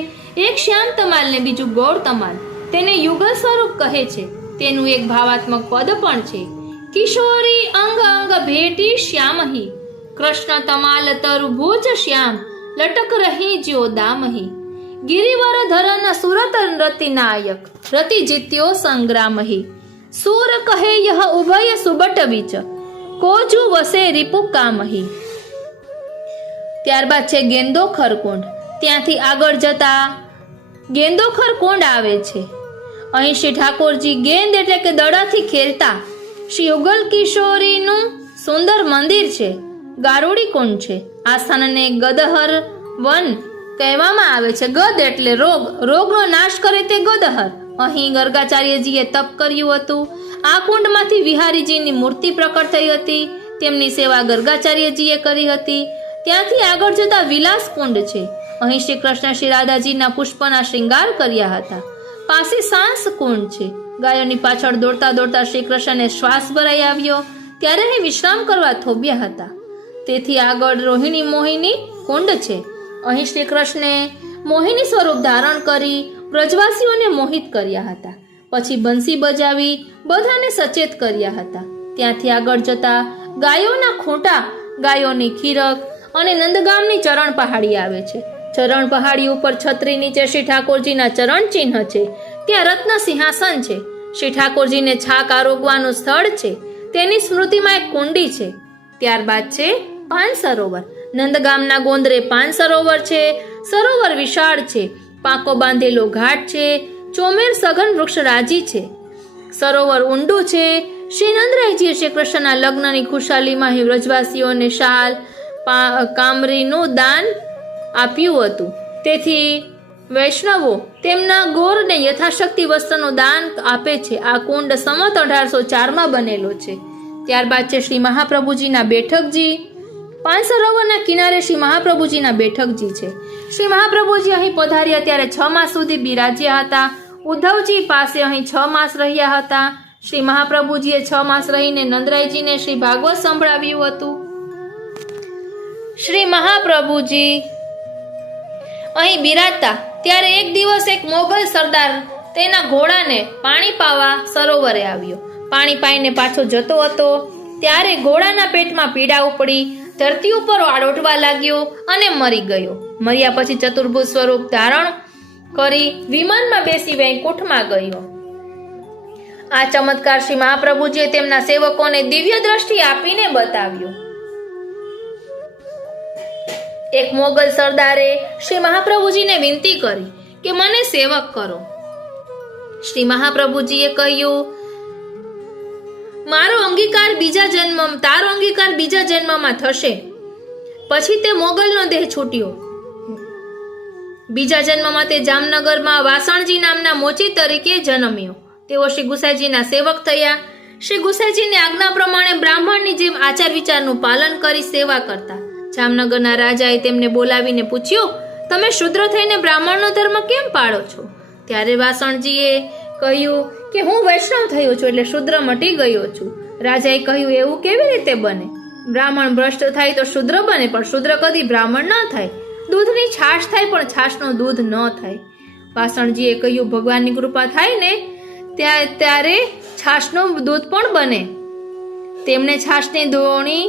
એક શ્યામ તમાલ ને બીજું ગૌર તમાલ. તેને યુગલ સ્વરૂપ કહે છે. તેનું એક ભાવાત્મક પદ પણ છે. કિશોરી અંગ અંગ ભેટી શ્યામહી, કૃષ્ણ તમાલ તરુ ભુજ શ્યામ, લટક રહી જ્યો દામહી. ગિરિવર ધરન સુરત રતિ નાયક, રતિ જીત્યો સંગ્રામહી. સૂર કહે યહ ઉભય સુબટ વિચ, કોજુ વસે રિપુ કામહી. ત્યારબાદ છે ગેંદોખર કુંડ. ત્યાંથી આગળ જતા ગેંદોખર કુંડ આવે છે. અહીં શ્રી ઠાકોરજી ગેંદ એટલે કે દડાથી ખેલતા શ્રી યુગલ કિશોરીનું સુંદર મંદિર છે. ગારુડી કુંડ છે. આ સ્થાનને ગદહર વન કહેવામાં આવે છે. ગદ એટલે રોગ, રોગનો નાશ કરે તે ગદહર. અહીં ગર્ગાચાર્યજીએ તપ કર્યું હતું. આ કુંડમાંથી વિહારીજીની મૂર્તિ પ્રકટ થઈ હતી. તેમની સેવા ગર્ગાચાર્યજીએ કરી હતી. ત્યાંથી આગળ જતા વિલાસ કુંડ છે. અહીં શ્રી કૃષ્ણ શ્રી રાધાજીના પુષ્પના શ્રૃંગાર કર્યા હતા. પાસે સાંસ કુંડ છે. ગાયોની પાછળ દોડતા દોડતા શ્રી કૃષ્ણને શ્વાસ ભરાઈ આવ્યો, ત્યારે અહીં વિશ્રામ કરવા થોભ્યા હતા. તેથી આગળ રોહિણી મોહિની કુંડ છે. અહીં શ્રી કૃષ્ણે મોહિની સ્વરૂપ ધારણ કરી વ્રજવાસીઓને મોહિત કર્યા હતા. પછી બંસી બજાવી બધાને સચેત કર્યા હતા. ત્યાંથી આગળ જતા ગાયોના ખૂંટા, ગાયોની ખીરક અને નંદગામની ચરણ પહાડી આવે છે. ચરણ પહાડી ઉપર છત્રી નીચે શ્રી ઠાકોરજીના ચરણ ચિહ્ન છે. ત્યાં રત્ન સિંહાસન છે. શ્રી ઠાકોરજીને છાક આરોગવાનું સ્થળ છે. તેની સ્મૃતિમાં એક કુંડી છે. ત્યારબાદ છે પાન સરોવર. નંદગામના ગોંદરે પાન સરોવર છે. સરોવર વિશાળ છે. પાંકો બાંધેલો ઘાટ છે. ચોમેર સઘન વૃક્ષ રાજી છે. સરોવર ઊંડું છે. શ્રી નંદરાયજીએ શ્રી કૃષ્ણના લગ્નની ખુશાલીમાં અહીં વ્રજવાસીઓને શાલ કામરીનું દાન આપ્યું હતું. તેથી વૈષ્ણવો તેમના ગોરને યથાશક્તિ વસ્ત્રનું દાન આપે છે. આ કુંડ સંવત 1804 બનેલો છે. ત્યારબાદ છે શ્રી મહાપ્રભુજીના બેઠકજી. પાન સરોવરના કિનારે શ્રી મહાપ્રભુજીના બેઠકજી છે. શ્રી મહાપ્રભુજી અહીં પધાર્યા ત્યારે 6 માસ સુધી બિરાજ્યા હતા. ઉદ્ધવજી પાસે અહીં 6 માસ રહ્યા હતા. શ્રી મહાપ્રભુજીએ 6 માસ રહીને નંદરાયજીને શ્રી ભાગવત સંભળાવ્યું હતું. શ્રી મહાપ્રભુજી અહીં બિરાજતા ત્યારે એક દિવસ એક મોગલ સરદાર તેના ઘોડાને પાણી પાવા સરોવરે આવ્યો. પાણી પાઈને પાછો જતો હતો ત્યારે ઘોડાના પેટમાં પીડા ઉપડી. ધરતી ઉપર આડોટવા લાગ્યો અને મરી ગયો. મર્યા પછી ચતુર્ભુજ સ્વરૂપ ધારણ કરી વિમાનમાં બેસી વૈકુંઠમાં ગયો. આ ચમત્કાર શ્રી મહાપ્રભુજીએ તેમના સેવકોને દિવ્ય દ્રષ્ટિ આપીને બતાવ્યો. એક મોગલ સરદારે શ્રી મહાપ્રભુજીને વિનંતી કરી કે મને સેવક કરો. શ્રી મહાપ્રભુજીએ કહ્યું, તારો અંગીકાર બીજા જન્મમાં થશે. પછી તે મોગલનો દેહ છૂટ્યો. બીજા જન્મમાં તે જામનગરમાં વાસણજી નામના મોચી તરીકે જન્મ્યો. તેઓ શ્રી ગુસાઈજીના સેવક થયા. શ્રી ગુસાઈજીની આજ્ઞા પ્રમાણે બ્રાહ્મણની જેમ આચાર વિચારનું પાલન કરી સેવા કરતા. જામનગરના રાજાએ તેમને બોલાવીને પૂછ્યું, તમે શુદ્ર થઈને બ્રાહ્મણનો ધર્મ કેમ પાળો છો? ત્યારે વાસણજીએ કહ્યું કે હું વૈષ્ણવ થયો છું એટલે શુદ્ર મટી ગયો છું. રાજાએ કહ્યું, એવું કેવી રીતે બને? બ્રાહ્મણ ભ્રષ્ટ થાય તો શુદ્ર બને, પણ શુદ્ર કદી બ્રાહ્મણ ન થાય. દૂધની છાશ થાય પણ છાશનું દૂધ ન થાય. વાસણજીએ કહ્યું, ભગવાનની કૃપા થાય ને ત્યારે છાશનું દૂધ પણ બને. તેમણે છાશની દોણી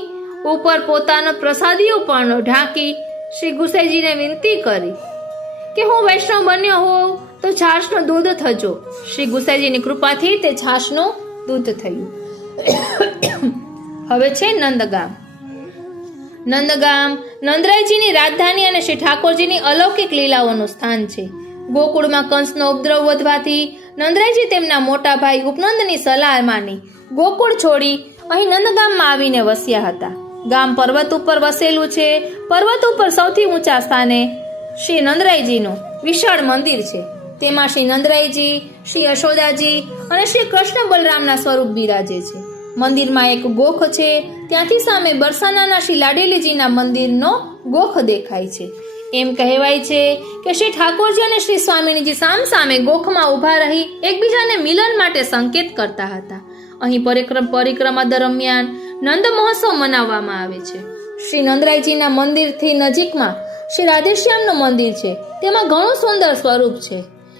ઉપર પોતાનો પ્રસાદીઓ પણ ઢાંકી શ્રી ગુસાઈજીને વિનંતી કરી કે હું વૈષ્ણવ બન્યો હોઉં તો છાશનું દૂધ થજો. શ્રી ગુસાઈજીની કૃપાથી તે છાશનું દૂધ થયું. હવે છે નંદગામ. નંદગામ નંદરાયજીની રાજધાની અને શ્રી ઠાકોરજીની અલૌકિક લીલાઓનું સ્થાન છે. ગોકુળમાં કંસનો ઉપદ્રવ વધવાથી નંદરાયજી તેમના મોટા ભાઈ ઉપનંદની સલાહ માની ગોકુળ છોડી અહીં નંદગામમાં આવીને વસ્યા હતા. ગામ પર્વત ઉપર વસેલું છે. પર્વત ઉપર સૌથી ઊંચા સ્થાને શ્રી નંદરાયજીનું વિશાળ મંદિર છે. તેમાં શ્રી નંદરાયજી, શ્રી યશોદાજી અને શ્રી કૃષ્ણ બલરામના સ્વરૂપ બિરાજે છે. મંદિરમાં એક ગોખ છે. ત્યાંથી સામે બરસાનાના શ્રી લાડેલીજીના મંદિરનો ગોખ દેખાય છે. એમ કહેવાય છે કે શ્રી ઠાકોરજી અને શ્રી સ્વામિનીજી સામ સામે ગોખમાં ઊભા રહી એકબીજાને મિલન માટે સંકેત કરતા હતા. અહીં પરિક્રમા દરમિયાન નંદ મહોત્સવ મનાવવામાં આવે છે. શ્રી નંદરાયજીના મંદિરથી નજીકમાં શ્રી રાધેશ્યામનું મંદિર છે. તેમાં ઘણું સુંદર સ્વરૂપ છે.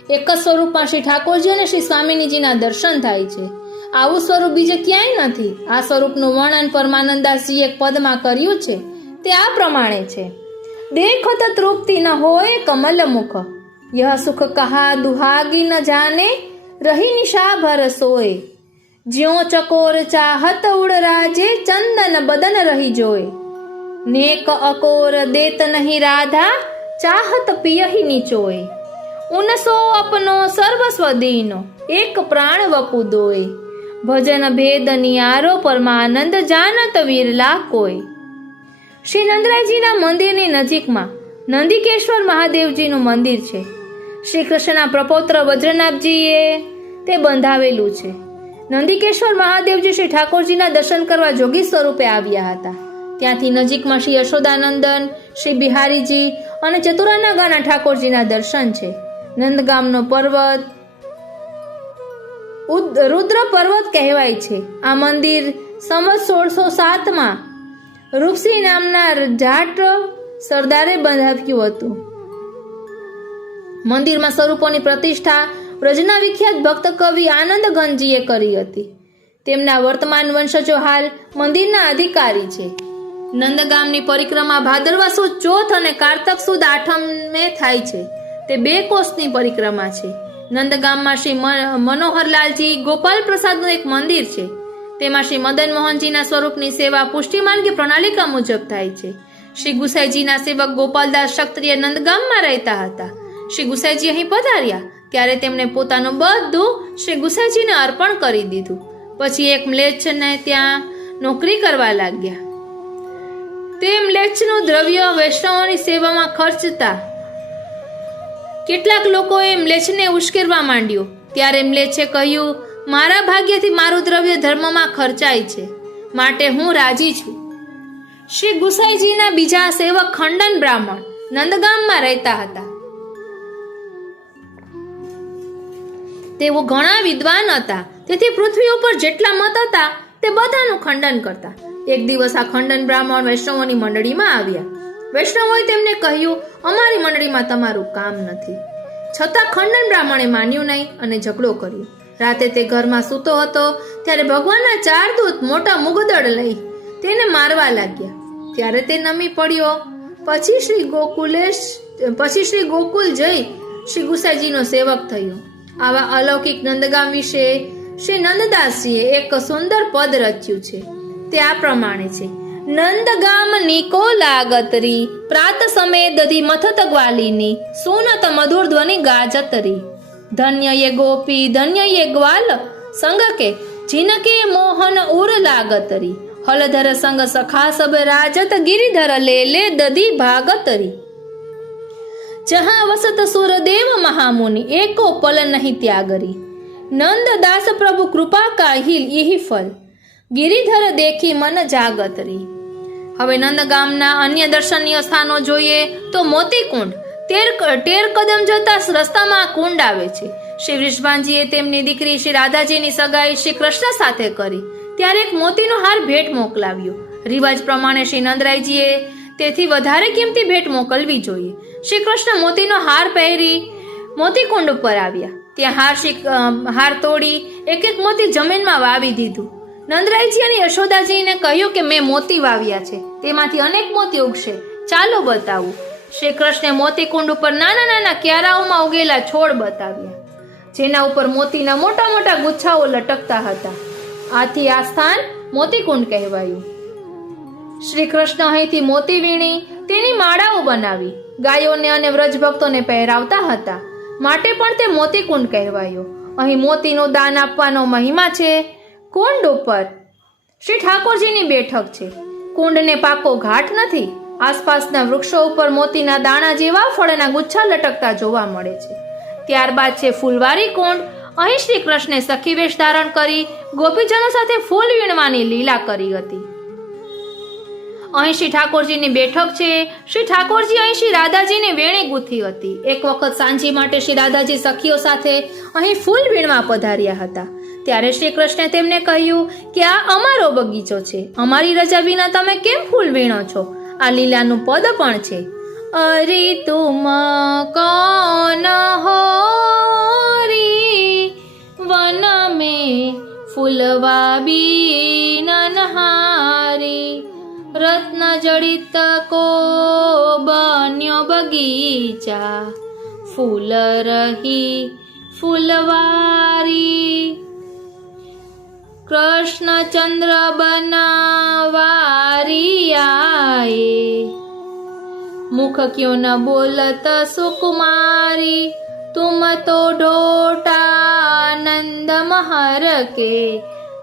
એક જ સ્વરૂપમાં શ્રી ઠાકોરજી અને શ્રી સ્વામિનીજીના દર્શન થાય છે. આવું સ્વરૂપ બીજે ક્યાંય નથી. આ સ્વરૂપનું વર્ણન પરમાનંદાસજીએ એક પદમાં કર્યું છે. તે આ પ્રમાણે છે: देखत तृप्ति न होए कमल मुख, यह सुख कहा दुहागी न जाने, रही निशा भर सोए, ज्यों चकोर चाहत उड़ राजे, चंदन बदन रही जोए, नेक अकोर देत नहीं राधा, चाहत पियहि निचोए, उनसो अपनो सर्वस्व दीनो, एक प्राण वपु दोए, भजन भेद नियारो परमानंद जानत विरला कोई. શ્રી નંદરાયજીના મંદિરની નજીકમાં નંદિકેશ્વર મહાદેવજીનું મંદિર છે. શ્રી કૃષ્ણના પ્રપૌત્ર વજ્રનાભજીએ તે બંધાવેલું છે. નંદિકેશ્વર મહાદેવજી શ્રી ઠાકોરજીના દર્શન કરવા જોગી સ્વરૂપે આવ્યા હતા. ત્યાંથી નજીકમાં શ્રી યશોદાનંદન, શ્રી બિહારીજી અને ચતુરાના ગાના ઠાકોરજીના દર્શન છે. નંદગામનો પર્વત રુદ્ર પર્વત કહેવાય છે. આ મંદિર સંવત 1607માં રૂપસી નામના જાટ સરદારે બંધાવ્યું હતું. મંદિરમાં સ્વરૂપોની પ્રતિષ્ઠા વ્રજના વિખ્યાત ભક્ત કવિ આનંદગંજીએ કરી હતી. તેમના વર્તમાન વંશજો હાલ મંદિરના અધિકારી છે. નંદગામની પરિક્રમા ભાદરવા સુદ ચોથ અને કારતક સુદ આઠમે થાય છે. તે 2 કોસની પરિક્રમા છે. નંદગામમાં શ્રી મનોહરલાલજી ગોપાલ પ્રસાદનું એક મંદિર છે. તેમાં શ્રી મદન મોહનજીના સ્વરૂપની સેવા પુષ્ટિમાર્ગી પ્રણાલિકા મુજબ થાય છે. શ્રી ગુસાઈજીના સેવક ગોપાલદાસ ક્ષત્રિય નંદગામમાં રહેતા હતા. શ્રી ગુસાઈજી અહીં પધાર્યા ત્યારે તેમણે પોતાનું બધું શ્રી ગુસાઈજીને અર્પણ કરી દીધું. પછી એક મ્લેચ્છને ત્યાં નોકરી કરવા લાગ્યા. તે મ્લેચ્છનું દ્રવ્ય વૈષ્ણવોની સેવામાં ખર્ચતા કેટલાક લોકોએ મ્લેચ્છને ઉશ્કેરવા માંડ્યો. ત્યારે મ્લેચ્છે કહ્યું, મારા ભાગ્યથી મારું દ્રવ્ય ધર્મમાં ખર્ચાય છે, માટે હું રાજી છું. શ્રી ગુસાઈજીના બીજા સેવક ખંડન બ્રાહ્મણ નંદગામમાં રહેતા હતા. તેઓ ઘણા વિદ્વાન હતા. તેથી પૃથ્વી ઉપર જેટલા મત હતા તે બધાનું ખંડન કરતા. એક દિવસ આ ખંડન બ્રાહ્મણ વૈષ્ણવોની મંડળીમાં આવ્યા. વૈષ્ણવોએ તેમને કહ્યું, અમારી મંડળીમાં તમારું કામ નથી. છતાં ખંડન બ્રાહ્મણે માન્યું નહીં અને ઝઘડો કર્યો. રાતે તે ઘરમાં સૂતો હતો ત્યારે ભગવાનના 4 દૂત મોટા મુગદળ લઈ તેને મારવા લાગ્યા. ત્યારે તે નમી પડ્યો. પછી શ્રી ગોકુલ જઈ શ્રી ગુસાઈજીનો સેવક થયો. આવા અલૌકિક નંદગામ વિશે શ્રી નંદદાસજીએ એક સુંદર પદ રચ્યું છે. તે આ પ્રમાણે છે: નંદગામ નીકો લાગતરી, પ્રાત સમે દધી મથત ગ્વાલીની, સુનત મધુર ધ્વનિ ગાજતરી, ધન્ય યે ગોપી ધન્ય યે ગ્વાલ, સંગ કે જીનકે મોહન ઉર લાગતરી, હલધર સંગ સખા સબ રાજત, ગિરિધર લે લે દધી ભાગતરી, જહાં વસત સુરદેવ મહામુનિ, એકો પલ નહીં ત્યાગરી, નંદ દાસ પ્રભુ કૃપા કાહિલ ઇહી ફલ, ગિરિધર દેખી મન જાગતરી. હવે નંદગામના અન્ય દર્શનીય સ્થાનો જોઈએ તો મોતીકુંડ. 13 કદમ જતા રસ્તામાં કુંડ આવે છે. શ્રી વૃષભાનજીએ તેમની દીકરી શ્રી રાધાજીની સગાઈ શ્રી કૃષ્ણ સાથે કરી ત્યારે એક મોતીનો હાર ભેટ મોકલાવ્યો. રિવાજ પ્રમાણે શ્રી નંદરાયજીએ તેથી વધારે કિંમતી ભેટ મોકલવી જોઈએ. શ્રી કૃષ્ણ મોતીનો હાર પહેરી મોતીકુંડ ઉપર આવ્યા. ત્યાં હાર તોડી એક મોતી જમીનમાં વાવી દીધું. નંદરાયજી અને યશોદાજીને કહ્યું કે મેં મોતી વાવ્યા છે, તેમાંથી અનેક મોતી ઉગશે, ચાલો બતાવું. શ્રી કૃષ્ણે મોતીકુંડ ઉપર નાના નાના ક્યારાઓમાં ઉગેલા છોડ બતાવ્યા, જેના ઉપર મોતીના મોટા મોટા ગુચ્છાઓ લટકતા હતા. આથી આ સ્થાન મોતીકુંડ કહેવાયું. શ્રી કૃષ્ણ અહીંથી મોતી વીણી તેની માળાઓ બનાવી ગાયોને અને વ્રજભક્તોને પહેરાવતા હતા, માટે પણ તે મોતીકુંડ કહેવાયો. અહીં મોતીનું દાન આપવાનો મહિમા છે. કુંડ ઉપર શ્રી ઠાકોરજીની બેઠક છે. કુંડને પાકો ઘાટ નથી. આસપાસના વૃક્ષો ઉપર મોતીના દાણા જેવા ફળના ગુચ્છા લટકતા જોવા મળે છે. ત્યારબાદ છે ફૂલવારી કુંડ. અહીં શ્રી કૃષ્ણે સખી વેશ ધારણ કરી ગોપીજનો સાથે ફૂલ વીણવાની લીલા કરી હતી. અહીં શ્રી ઠાકોરજીની બેઠક છે. શ્રી ઠાકોરજી અહીં શ્રી રાધાજીની વેણી ગૂંથી હતી. એક વખત સાંજી માટે શ્રી રાધાજી સખીઓ સાથે અહીં ફૂલ વીણવા પધાર્યા હતા. ત્યારે શ્રી કૃષ્ણે તેમને કહ્યું કે આ અમારો બગીચો છે, અમારી રજા વિના તમે કેમ ફૂલ વીણો છો? આ લીલાનું પદ પણ છે. અરે તુમ કોન હો રી વન में फूलवा बीननहारी रत्न जड़ित को बन्यो बगीचा फूल रही फूलवारी कृष्णचंद्र बनवारी आए मुख क्यों न बोलत सुकुमारी तुम तो ढोटानंद महर के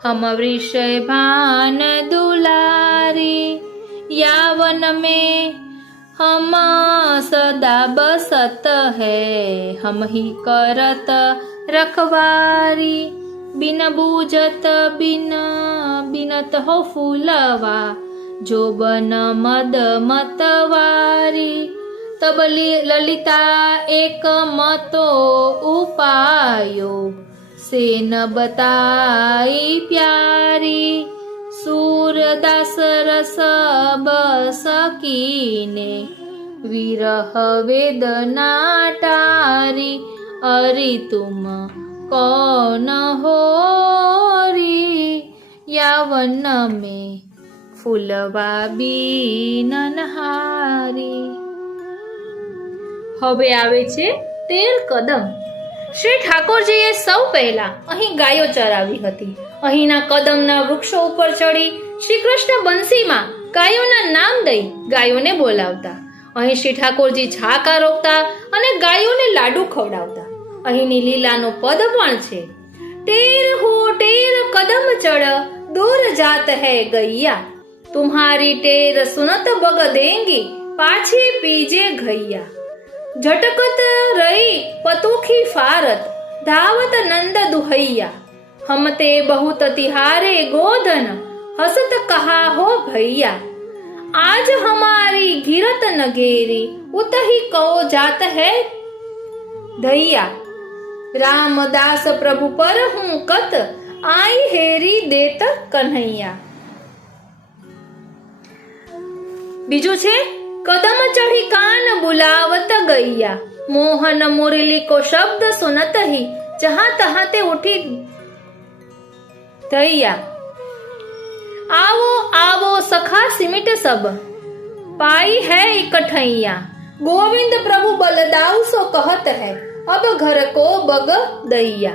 हम वृषय भान दुलारी यावन में हम सदा बसत है हम ही करत रखवारी बिन बूझत बिन बिनत हो फूलवा जो बन मद मतवारी तब ललिता एक मतो उपायो से न बताई प्यारी सूरदास रस बसकीने विरह वेदना टारी अरे तुम कौन हो री यावन में फूलवा बीननहारी. હવે આવે છે 13 કદમ. શ્રી ઠાકોરજીએ સૌ પહેલા અહીં ગાયો ચરાવી હતી. અહીંના કદમના વૃક્ષો ઉપર ચડી શ્રી કૃષ્ણ બંસીમાં ગાયોના નામ દઈ ગાયોને બોલાવતા. અહીં શ્રી ઠાકોરજી છાક આરોગતા અને ગાયોને લાડુ ખવડાવતા. અહીંની લીલાનો પદ પણ છે. ટેર હો ટેર કદમ ચढ़ दूर जात है गैया तुम्हारी टेर सुनत बग देंगी पाछी पीजे घैया झटकत रही पतुखी फारत धावत नंद दुहैया हम ते बहुत तिहारे गोधन हसत कहा हो भैया आज हमारी घिरत नगेरी उतही कहो जात है धैया रामदास प्रभु पर हूँ कत आई हेरी देत कन्हैया. બીજું છે कदम चढ़ी कान बुलावत गैया मोहन मुरली को शब्द सुनत ही जहां तहां ते उठी धैया आवो आवो सखा सिमिट सब पाई है इकठैया गोविंद प्रभु बलदाऊ सो कहत है अब घर को बग दैया.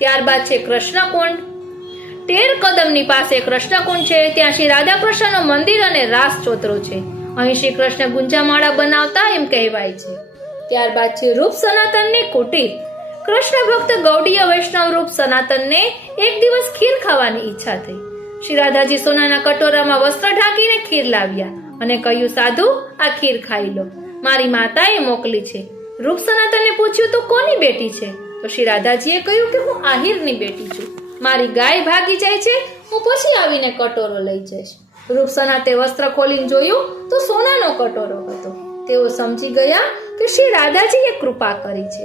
ત્યારબાદ છે કૃષ્ણકુંડ. 13 કદમની પાસે કૃષ્ણકુંડ છે. ત્યાં શ્રી રાધા કૃષ્ણનું મંદિર અને રાસ ચોતરો છે. અહીં શ્રી કૃષ્ણ ગુંજામાળા બનાવતા એમ કહેવાય છે. ત્યારબાદ છે રૂપ સનાતનની કુટીર. કૃષ્ણ ભક્ત ગૌડીય વૈષ્ણવ રૂપ સનાતનને એક દિવસ ખીર ખાવાની ઈચ્છા થઈ. શ્રી રાધાજી સોનાના કટોરામાં વસ્ત્ર ઢાંકીને ખીર લાવ્યા અને કહ્યું, સાધુ આ ખીર ખાઈ લો, મારી માતાએ મોકલી છે. રૂપ સનાતને પૂછ્યું, તો કોની બેટી છે? તો શ્રી રાધાજીએ કહ્યું કે હું આહિરની બેટી છું, મારી ગાય ભાગી જાય છે, હું પછી આવીને કટોરો લઈ જઈશ. રૂપ સનાતે વસ્ત્ર ખોલીને જોયું તો સોનાનો કટોરો હતો. તેઓ સમજી ગયા કે શ્રી રાધાજીએ કૃપા કરી છે.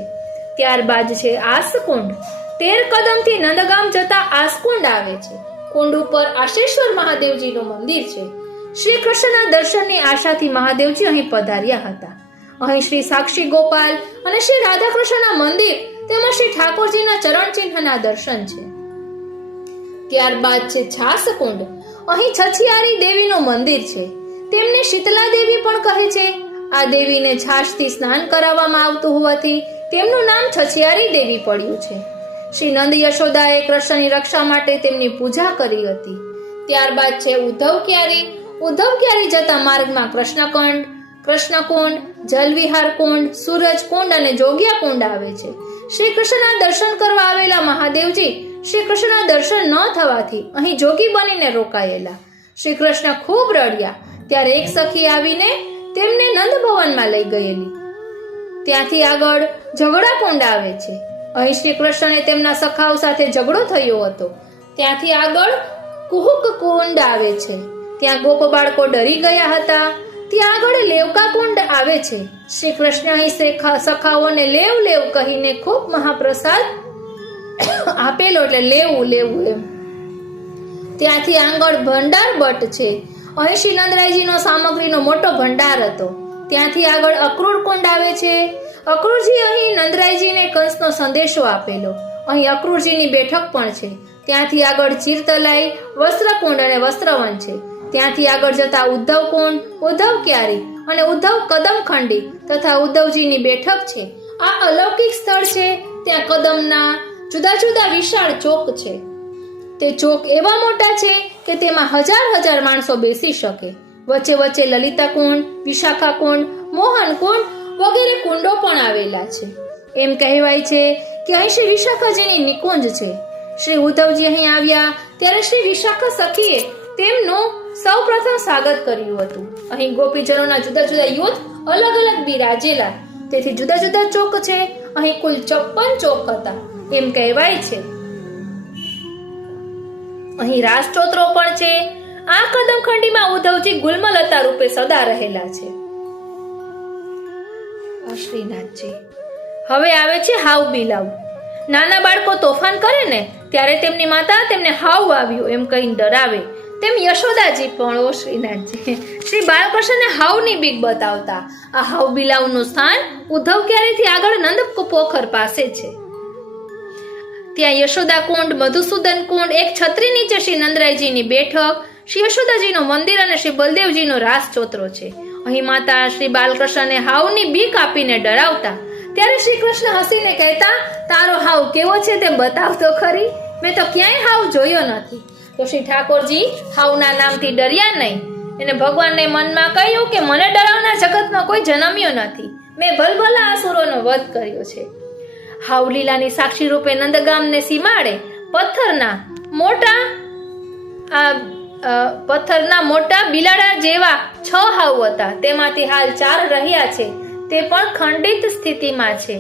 ત્યારબાદ છે આસકુંડ. 13 કદમથી નંદગામ જતા આસકુંડ આવે છે. કુંડ ઉપર આશેશ્વર મહાદેવજીનું મંદિર છે. શ્રી કૃષ્ણના દર્શનની આશાથી મહાદેવજી અહીં પધાર્યા હતા. અહીં શ્રી સાક્ષી ગોપાલ અને શ્રી રાધા કૃષ્ણના મંદિર તેમજ શ્રી ઠાકોરજીના ચરણ ચિહ્નના દર્શન છે. ત્યારબાદ છે છાસકુંડ. અહીં છછિયારી દેવીનું મંદિર છે. તેમને શીતલા દેવી પણ કહે છે. આ દેવીને છાશથી સ્નાન કરાવવામાં આવતું હોવાથી તેમનું નામ છછિયારી દેવી પડ્યું છે. શ્રી નંદ યશોદાએ કૃષ્ણની રક્ષા માટે તેમની પૂજા કરી હતી. ત્યારબાદ છે ઉદ્ધવ ક્યારી જતા માર્ગમાં કૃષ્ણકુંડ, જલવિહાર કુંડ, સૂરજ કુંડ અને જોગિયા કુંડ આવે છે. શ્રી કૃષ્ણના દર્શન કરવા આવેલા મહાદેવજી શ્રી કૃષ્ણના દર્શન ન થવાથી અહીં જોગી બનીને રોકાયેલા. શ્રી કૃષ્ણ ખૂબ રડ્યા ત્યારે એક સખી આવીને તેમને નંદ ભવનમાં લઈ ગયેલી. ત્યાંથી આગળ ઝઘડા કુંડ આવે છે. અહીં શ્રી કૃષ્ણને તેમના સખાઓ સાથે ઝઘડો થયો હતો. ત્યાંથી આગળ કુહુક કુંડ આવે છે. ત્યાં ગોપ બાળકો ડરી ગયા હતા. ત્યાં આગળ લેવકા કુંડ આવે છે. શ્રી કૃષ્ણ અહીં સખાઓને લેવ કહીને ખૂબ મહાપ્રસાદ આપેલો, એટલે લેવું એમ. ત્યાંથી આગળ ભંડાર બટ છે. અહીં શ્રી નંદરાયજીનો સામગ્રીનો મોટો ભંડાર હતો. ત્યાંથી આગળ અક્રૂર કુંડ આવે છે. અક્રૂરજી અહીં નંદરાયજીને કંસનો સંદેશો આપેલો. અહીં અક્રૂરજીની બેઠક પણ છે. ત્યાંથી આગળ ચીરતલાઈ, વસ્ત્રકુંડ અને વસ્ત્રવન છે. ત્યાંથી આગળ જતા ઉદ્ધવ કુંડ, ઉદ્ધવ ક્યારી અને ઉદ્ધવ કદમખંડી તથા ઉદ્ધવજીની બેઠક છે. આ અલૌકિક સ્થળ છે. ત્યાં કદમના જુદા જુદા વિશાળ ચોક છે. તે ચોક એવા મોટા છે કે તેમાં હજાર માણસો બેસી શકે. વચ્ચે લલિતા કુંડ, વિશાખા કુંડ, મોહન કુંડ વગેરે કુંડો પણ આવેલા છે. એમ કહેવાય છે કે અહીં શ્રી વિશાખાજીની નિકુંજ છે. શ્રી ઉદ્ધવજી અહીં આવ્યા ત્યારે શ્રી વિશાખા સખીએ તેમનું સૌપ્રથમ સ્વાગત કર્યું હતું. અહીં ગોપીજનોના જુદા જુદા યુથ અલગ બિરાજેલા, તેથી જુદા જુદા ચોક છે. અહીં કુલ 56 ચોક હતા એમ કહેવાય છે. અહીં રાસચોત્રો પણ છે. આ કદમખંડીમાં ઉદ્ધવજી ગુલમલતા રૂપે સદા રહેલા છે. શ્રીનાથજી હવે આવે છે હાવ બિલાવ. નાના બાળકો તોફાન કરે ને ત્યારે તેમની માતા તેમને હાવ આવ્યું એમ કહીને ડરાવે. તેમ યશોદાજી પણ ઓ શ્રીનાથજી શ્રી બાલકૃષ્ણને હાવની બીક બતાવતા. આ હાવ બિલાવનું સ્થાન ઉદ્ધવ ક્યારેથી આગળ નંદ પોખર પાસે છે. ત્યાં યશોદા કુંડ, મધુસૂદન કુંડ, એક છત્રી નીચે શ્રી નંદરાયજીની બેઠક, શ્રી યશોદાજીનું મંદિર અને શ્રી બલદેવજીનો રાસ ચોતરો છે. અહીં માતા શ્રી બાલકૃષ્ણને હાવની બીક આપીને ડરાવતા. ત્યારે શ્રી કૃષ્ણ હસીને કહેતા, તારો હાવ કેવો છે તે બતાવ તો ખરી, મેં તો ક્યાંય હાવ જોયો નથી. તો શ્રી ઠાકોરજી હાવના નામથી ડર્યા નહીં. એને ભગવાનને મનમાં કહ્યું કે મને ડરાવનાર જગતમાં કોઈ જન્મ્યો નથી. મેં ભલભલા અસુરોનો વધ કર્યો છે. હાવ લીલાની સાક્ષી રૂપે નંદગામને સીમાડે પથ્થરના મોટા બિલાડા જેવા 6 હાવ હતા. તેમાંથી હાલ 4 રહ્યા છે. તે પણ ખંડિત સ્થિતિમાં છે.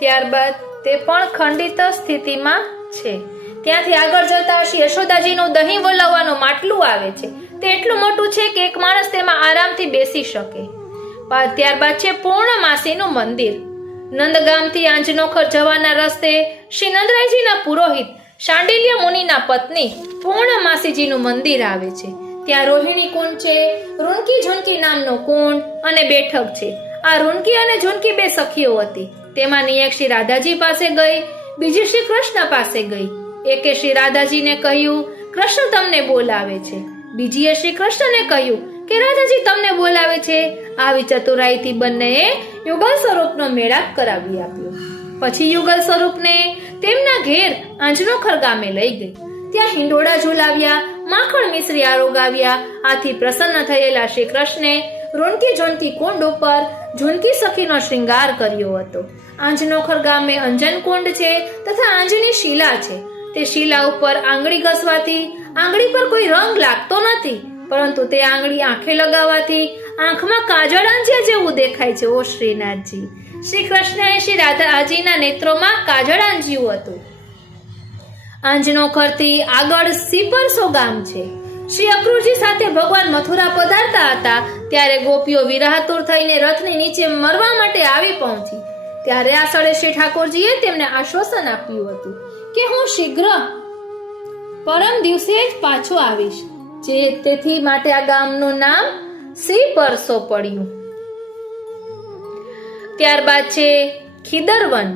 ત્યારબાદ તે પણ ખંડિત સ્થિતિમાં છે. ત્યાંથી આગળ જતા શ્રી યશોદાજીનું દહીં વલાવવાનું માટલું આવે છે. તે એટલું મોટું છે કે એક માણસ તેમાં આરામથી બેસી શકે. ત્યારબાદ છે પૂર્ણમાસીનું મંદિર. નંદગામથી આંજનોખર જવાના રસ્તે શ્રી નંદરાયજીના પુરોહિત શાંડિલ્ય મુનિના પત્ની પૂર્ણમાસીજીનું મંદિર આવે છે. ત્યાં રોહિણી કુંડ છે, રૂનકી ઝુનકી નામનો કુંડ અને બેઠક છે. આ રૂનકી અને ઝુનકી 2 સખીઓ હતી. તેમાંની એક શ્રી રાધાજી પાસે ગઈ, બીજી શ્રી કૃષ્ણ પાસે ગઈ. એકે શ્રી રાધાજીને કહ્યું, કૃષ્ણ તમને બોલાવે છે. બીજીએ શ્રી કૃષ્ણને કહ્યું કે રાધાજી તમને બોલાવે છે. આવી ચતુરાઈથી બંનેએ યુગલ સ્વરૂપનો મેળાપ કરાવી આપ્યો. પછી યુગલ સ્વરૂપને તેમના ઘેર આંજનોખર ગામે લઈ ગઈ. ત્યાં હિંડોળા ઝુલાવ્યા, માખણ મિશ્રી આરોગાવ્યા. આથી પ્રસન્ન થયેલા શ્રી કૃષ્ણે રૂનકી ઝુનકી કુંડ ઉપર ઝુનકી સખીનો શ્રૃંગાર કર્યો હતો. આંજનોખર ગામે અંજન કુંડ છે તથા આંજની શિલા છે. તે શિલા ઉપર આંગળી ઘસવાથી આંગળી પર કોઈ રંગ લાગતો નથી, પરંતુ તે આંગળી આંખે લગાવવાથી આંખમાં કાજળ આંજ્યા જેવું દેખાય છે. ઓ શ્રીનાથજી, શ્રી કૃષ્ણએ શ્રી રાધાજીના નેત્રોમાં કાજળ આંજ્યું હતું. આંજનોખરથી આગળ સીપરસો ગામ છે. શ્રી અક્રૂરજી સાથે ભગવાન મથુરા પધારતા હતા ત્યારે ગોપીઓ વિરહાતુર થઈને રથની નીચે મરવા માટે આવી પહોંચી. ત્યારે આ સ્થળે શ્રી ઠાકોરજીએ તેમને આશ્વાસન આપ્યું હતું કે હું શીઘ્ર પરમ દિવસે જ પાછો આવીશ. તેથી માટે આ ગામનું નામ સીપરસો પડ્યું. ત્યારબાદ છે ખીદરવન.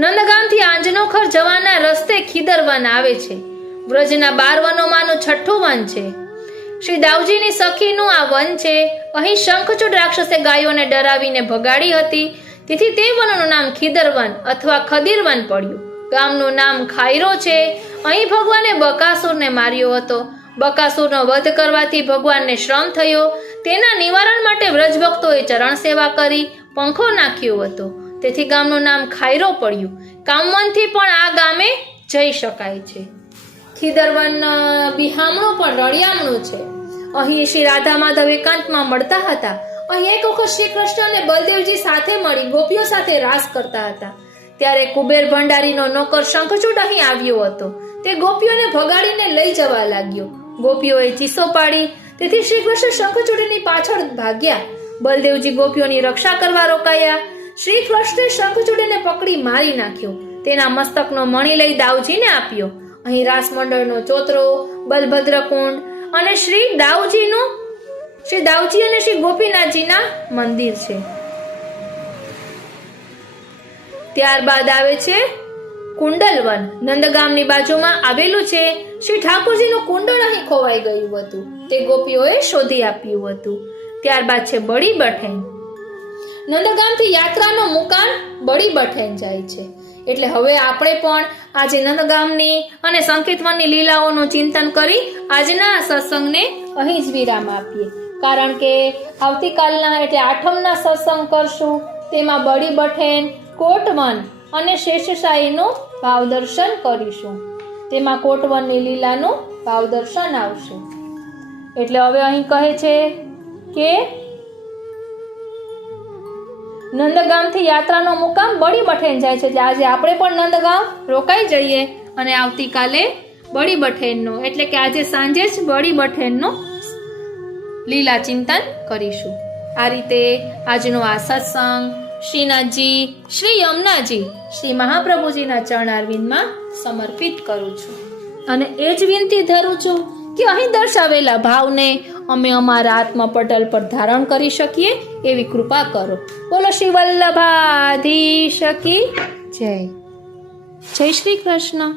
નંદગામથી આંજનોખર જવાના રસ્તે ખીદરવન આવે છે. વ્રજના 12 વનોમાંનું 6ઠું વન છે. શ્રી દાઉજીની સખીનું આ વન છે. અહીં શંખચૂડ રાક્ષસે ગાયોને ડરાવીને ભગાડી હતી. તેથી તે વનનું નામ ખીદર વન અથવા ખદીર વન પડ્યું. ગામનું નામ ખાયરો છે. અહીં ભગવાને બકાસુરને માર્યો હતો. બકાસુરનો વધ કરવાથી ભગવાનને શ્રમ થયો. તેના નિવારણ માટે વ્રજભક્તોએ ચરણ સેવા કરી પંખો નાખ્યો હતો. તેથી ગામનું નામ ખાયરો પડ્યું. કામવનથી પણ આ ગામે જઈ શકાય છે. ખીદરવન બિહામણું પણ રળિયામણું છે. અહીં શ્રી રાધા માધવ એકાંતમાં મળતા હતા. અહીં એક વખત શ્રી કૃષ્ણ અને બલદેવજી સાથે મળી ગોપીઓ સાથે રાસ કરતા હતા. ત્યારે કુબેર ભંડારીનો નોકર શંખચૂડ અહીં આવ્યો હતો. તે ગોપીઓને ભગાડીને લઈ જવા લાગ્યો. ગોપીઓએ ચીસો પાડી. તેથી શ્રી કૃષ્ણ શંખચૂડની પાછળ ભાગ્યા. બલદેવજી ગોપીઓની રક્ષા કરવા રોકાયા. શ્રી કૃષ્ણે શંખચૂડને પકડી મારી નાખ્યો. તેના મસ્તકનો મણી લઈ દાઉજીને આપ્યો. અહીં રાસ મંડળનો ચોતરો, બલભદ્ર કુંડ અને શ્રી દાઉજી અને શ્રી ગોપીનાથજીના મંદિર છે. ત્યારબાદ આવે છે કુંડલવન. નંદગામની બાજુમાં આવેલું છે. શ્રી ઠાકોરજીનું કુંડળ અહીં ખોવાઈ ગયું હતું. તે ગોપીઓએ શોધી આપ્યું હતું. ત્યારબાદ છે બડી બઠેન. નંદગામથી યાત્રાનો મુકામ બડી બઠેન જાય છે. એટલે હવે આપણે પણ આજે નંદગામની અને સંકેતવનની લીલાઓનું ચિંતન કરી આજના સત્સંગને અહીં જ વિરામ આપીએ. કારણ કે આવતીકાલના એટલે આઠમના સત્સંગ કરશું. તેમાં બડી બઠેન, કોટવન અને શેષશાહીનું ભાવદર્શન કરીશું. તેમાં કોટવનની લીલાનું ભાવદર્શન આવશે. એટલે હવે અહીં કહે છે કે નંદગામથી યાત્રાનો મુકામ બડી બઠેન જાય છે. આજે આપણે પણ નંદગામ રોકાઈ જઈએ અને આવતીકાલે બડી બઠેનનો એટલે કે આજે સાંજે જ બડી બઠેનનો લીલા ચિંતન કરીશું. આ રીતે આજનો આ સત્સંગ શ્રીનાથજી, શ્રી યમુનાજી, શ્રી મહાપ્રભુજીના ચરણારવિંદમાં સમર્પિત કરું છું અને એ જ વિનંતી ધરું છું કે અહીં દર્શાવેલા ભાવને અમે અમારા આત્મપટલ પર ધારણ કરી શકીએ એવી કૃપા કરો. બોલો શ્રી વલ્લભાધીશ કી જય. જય શ્રી કૃષ્ણ.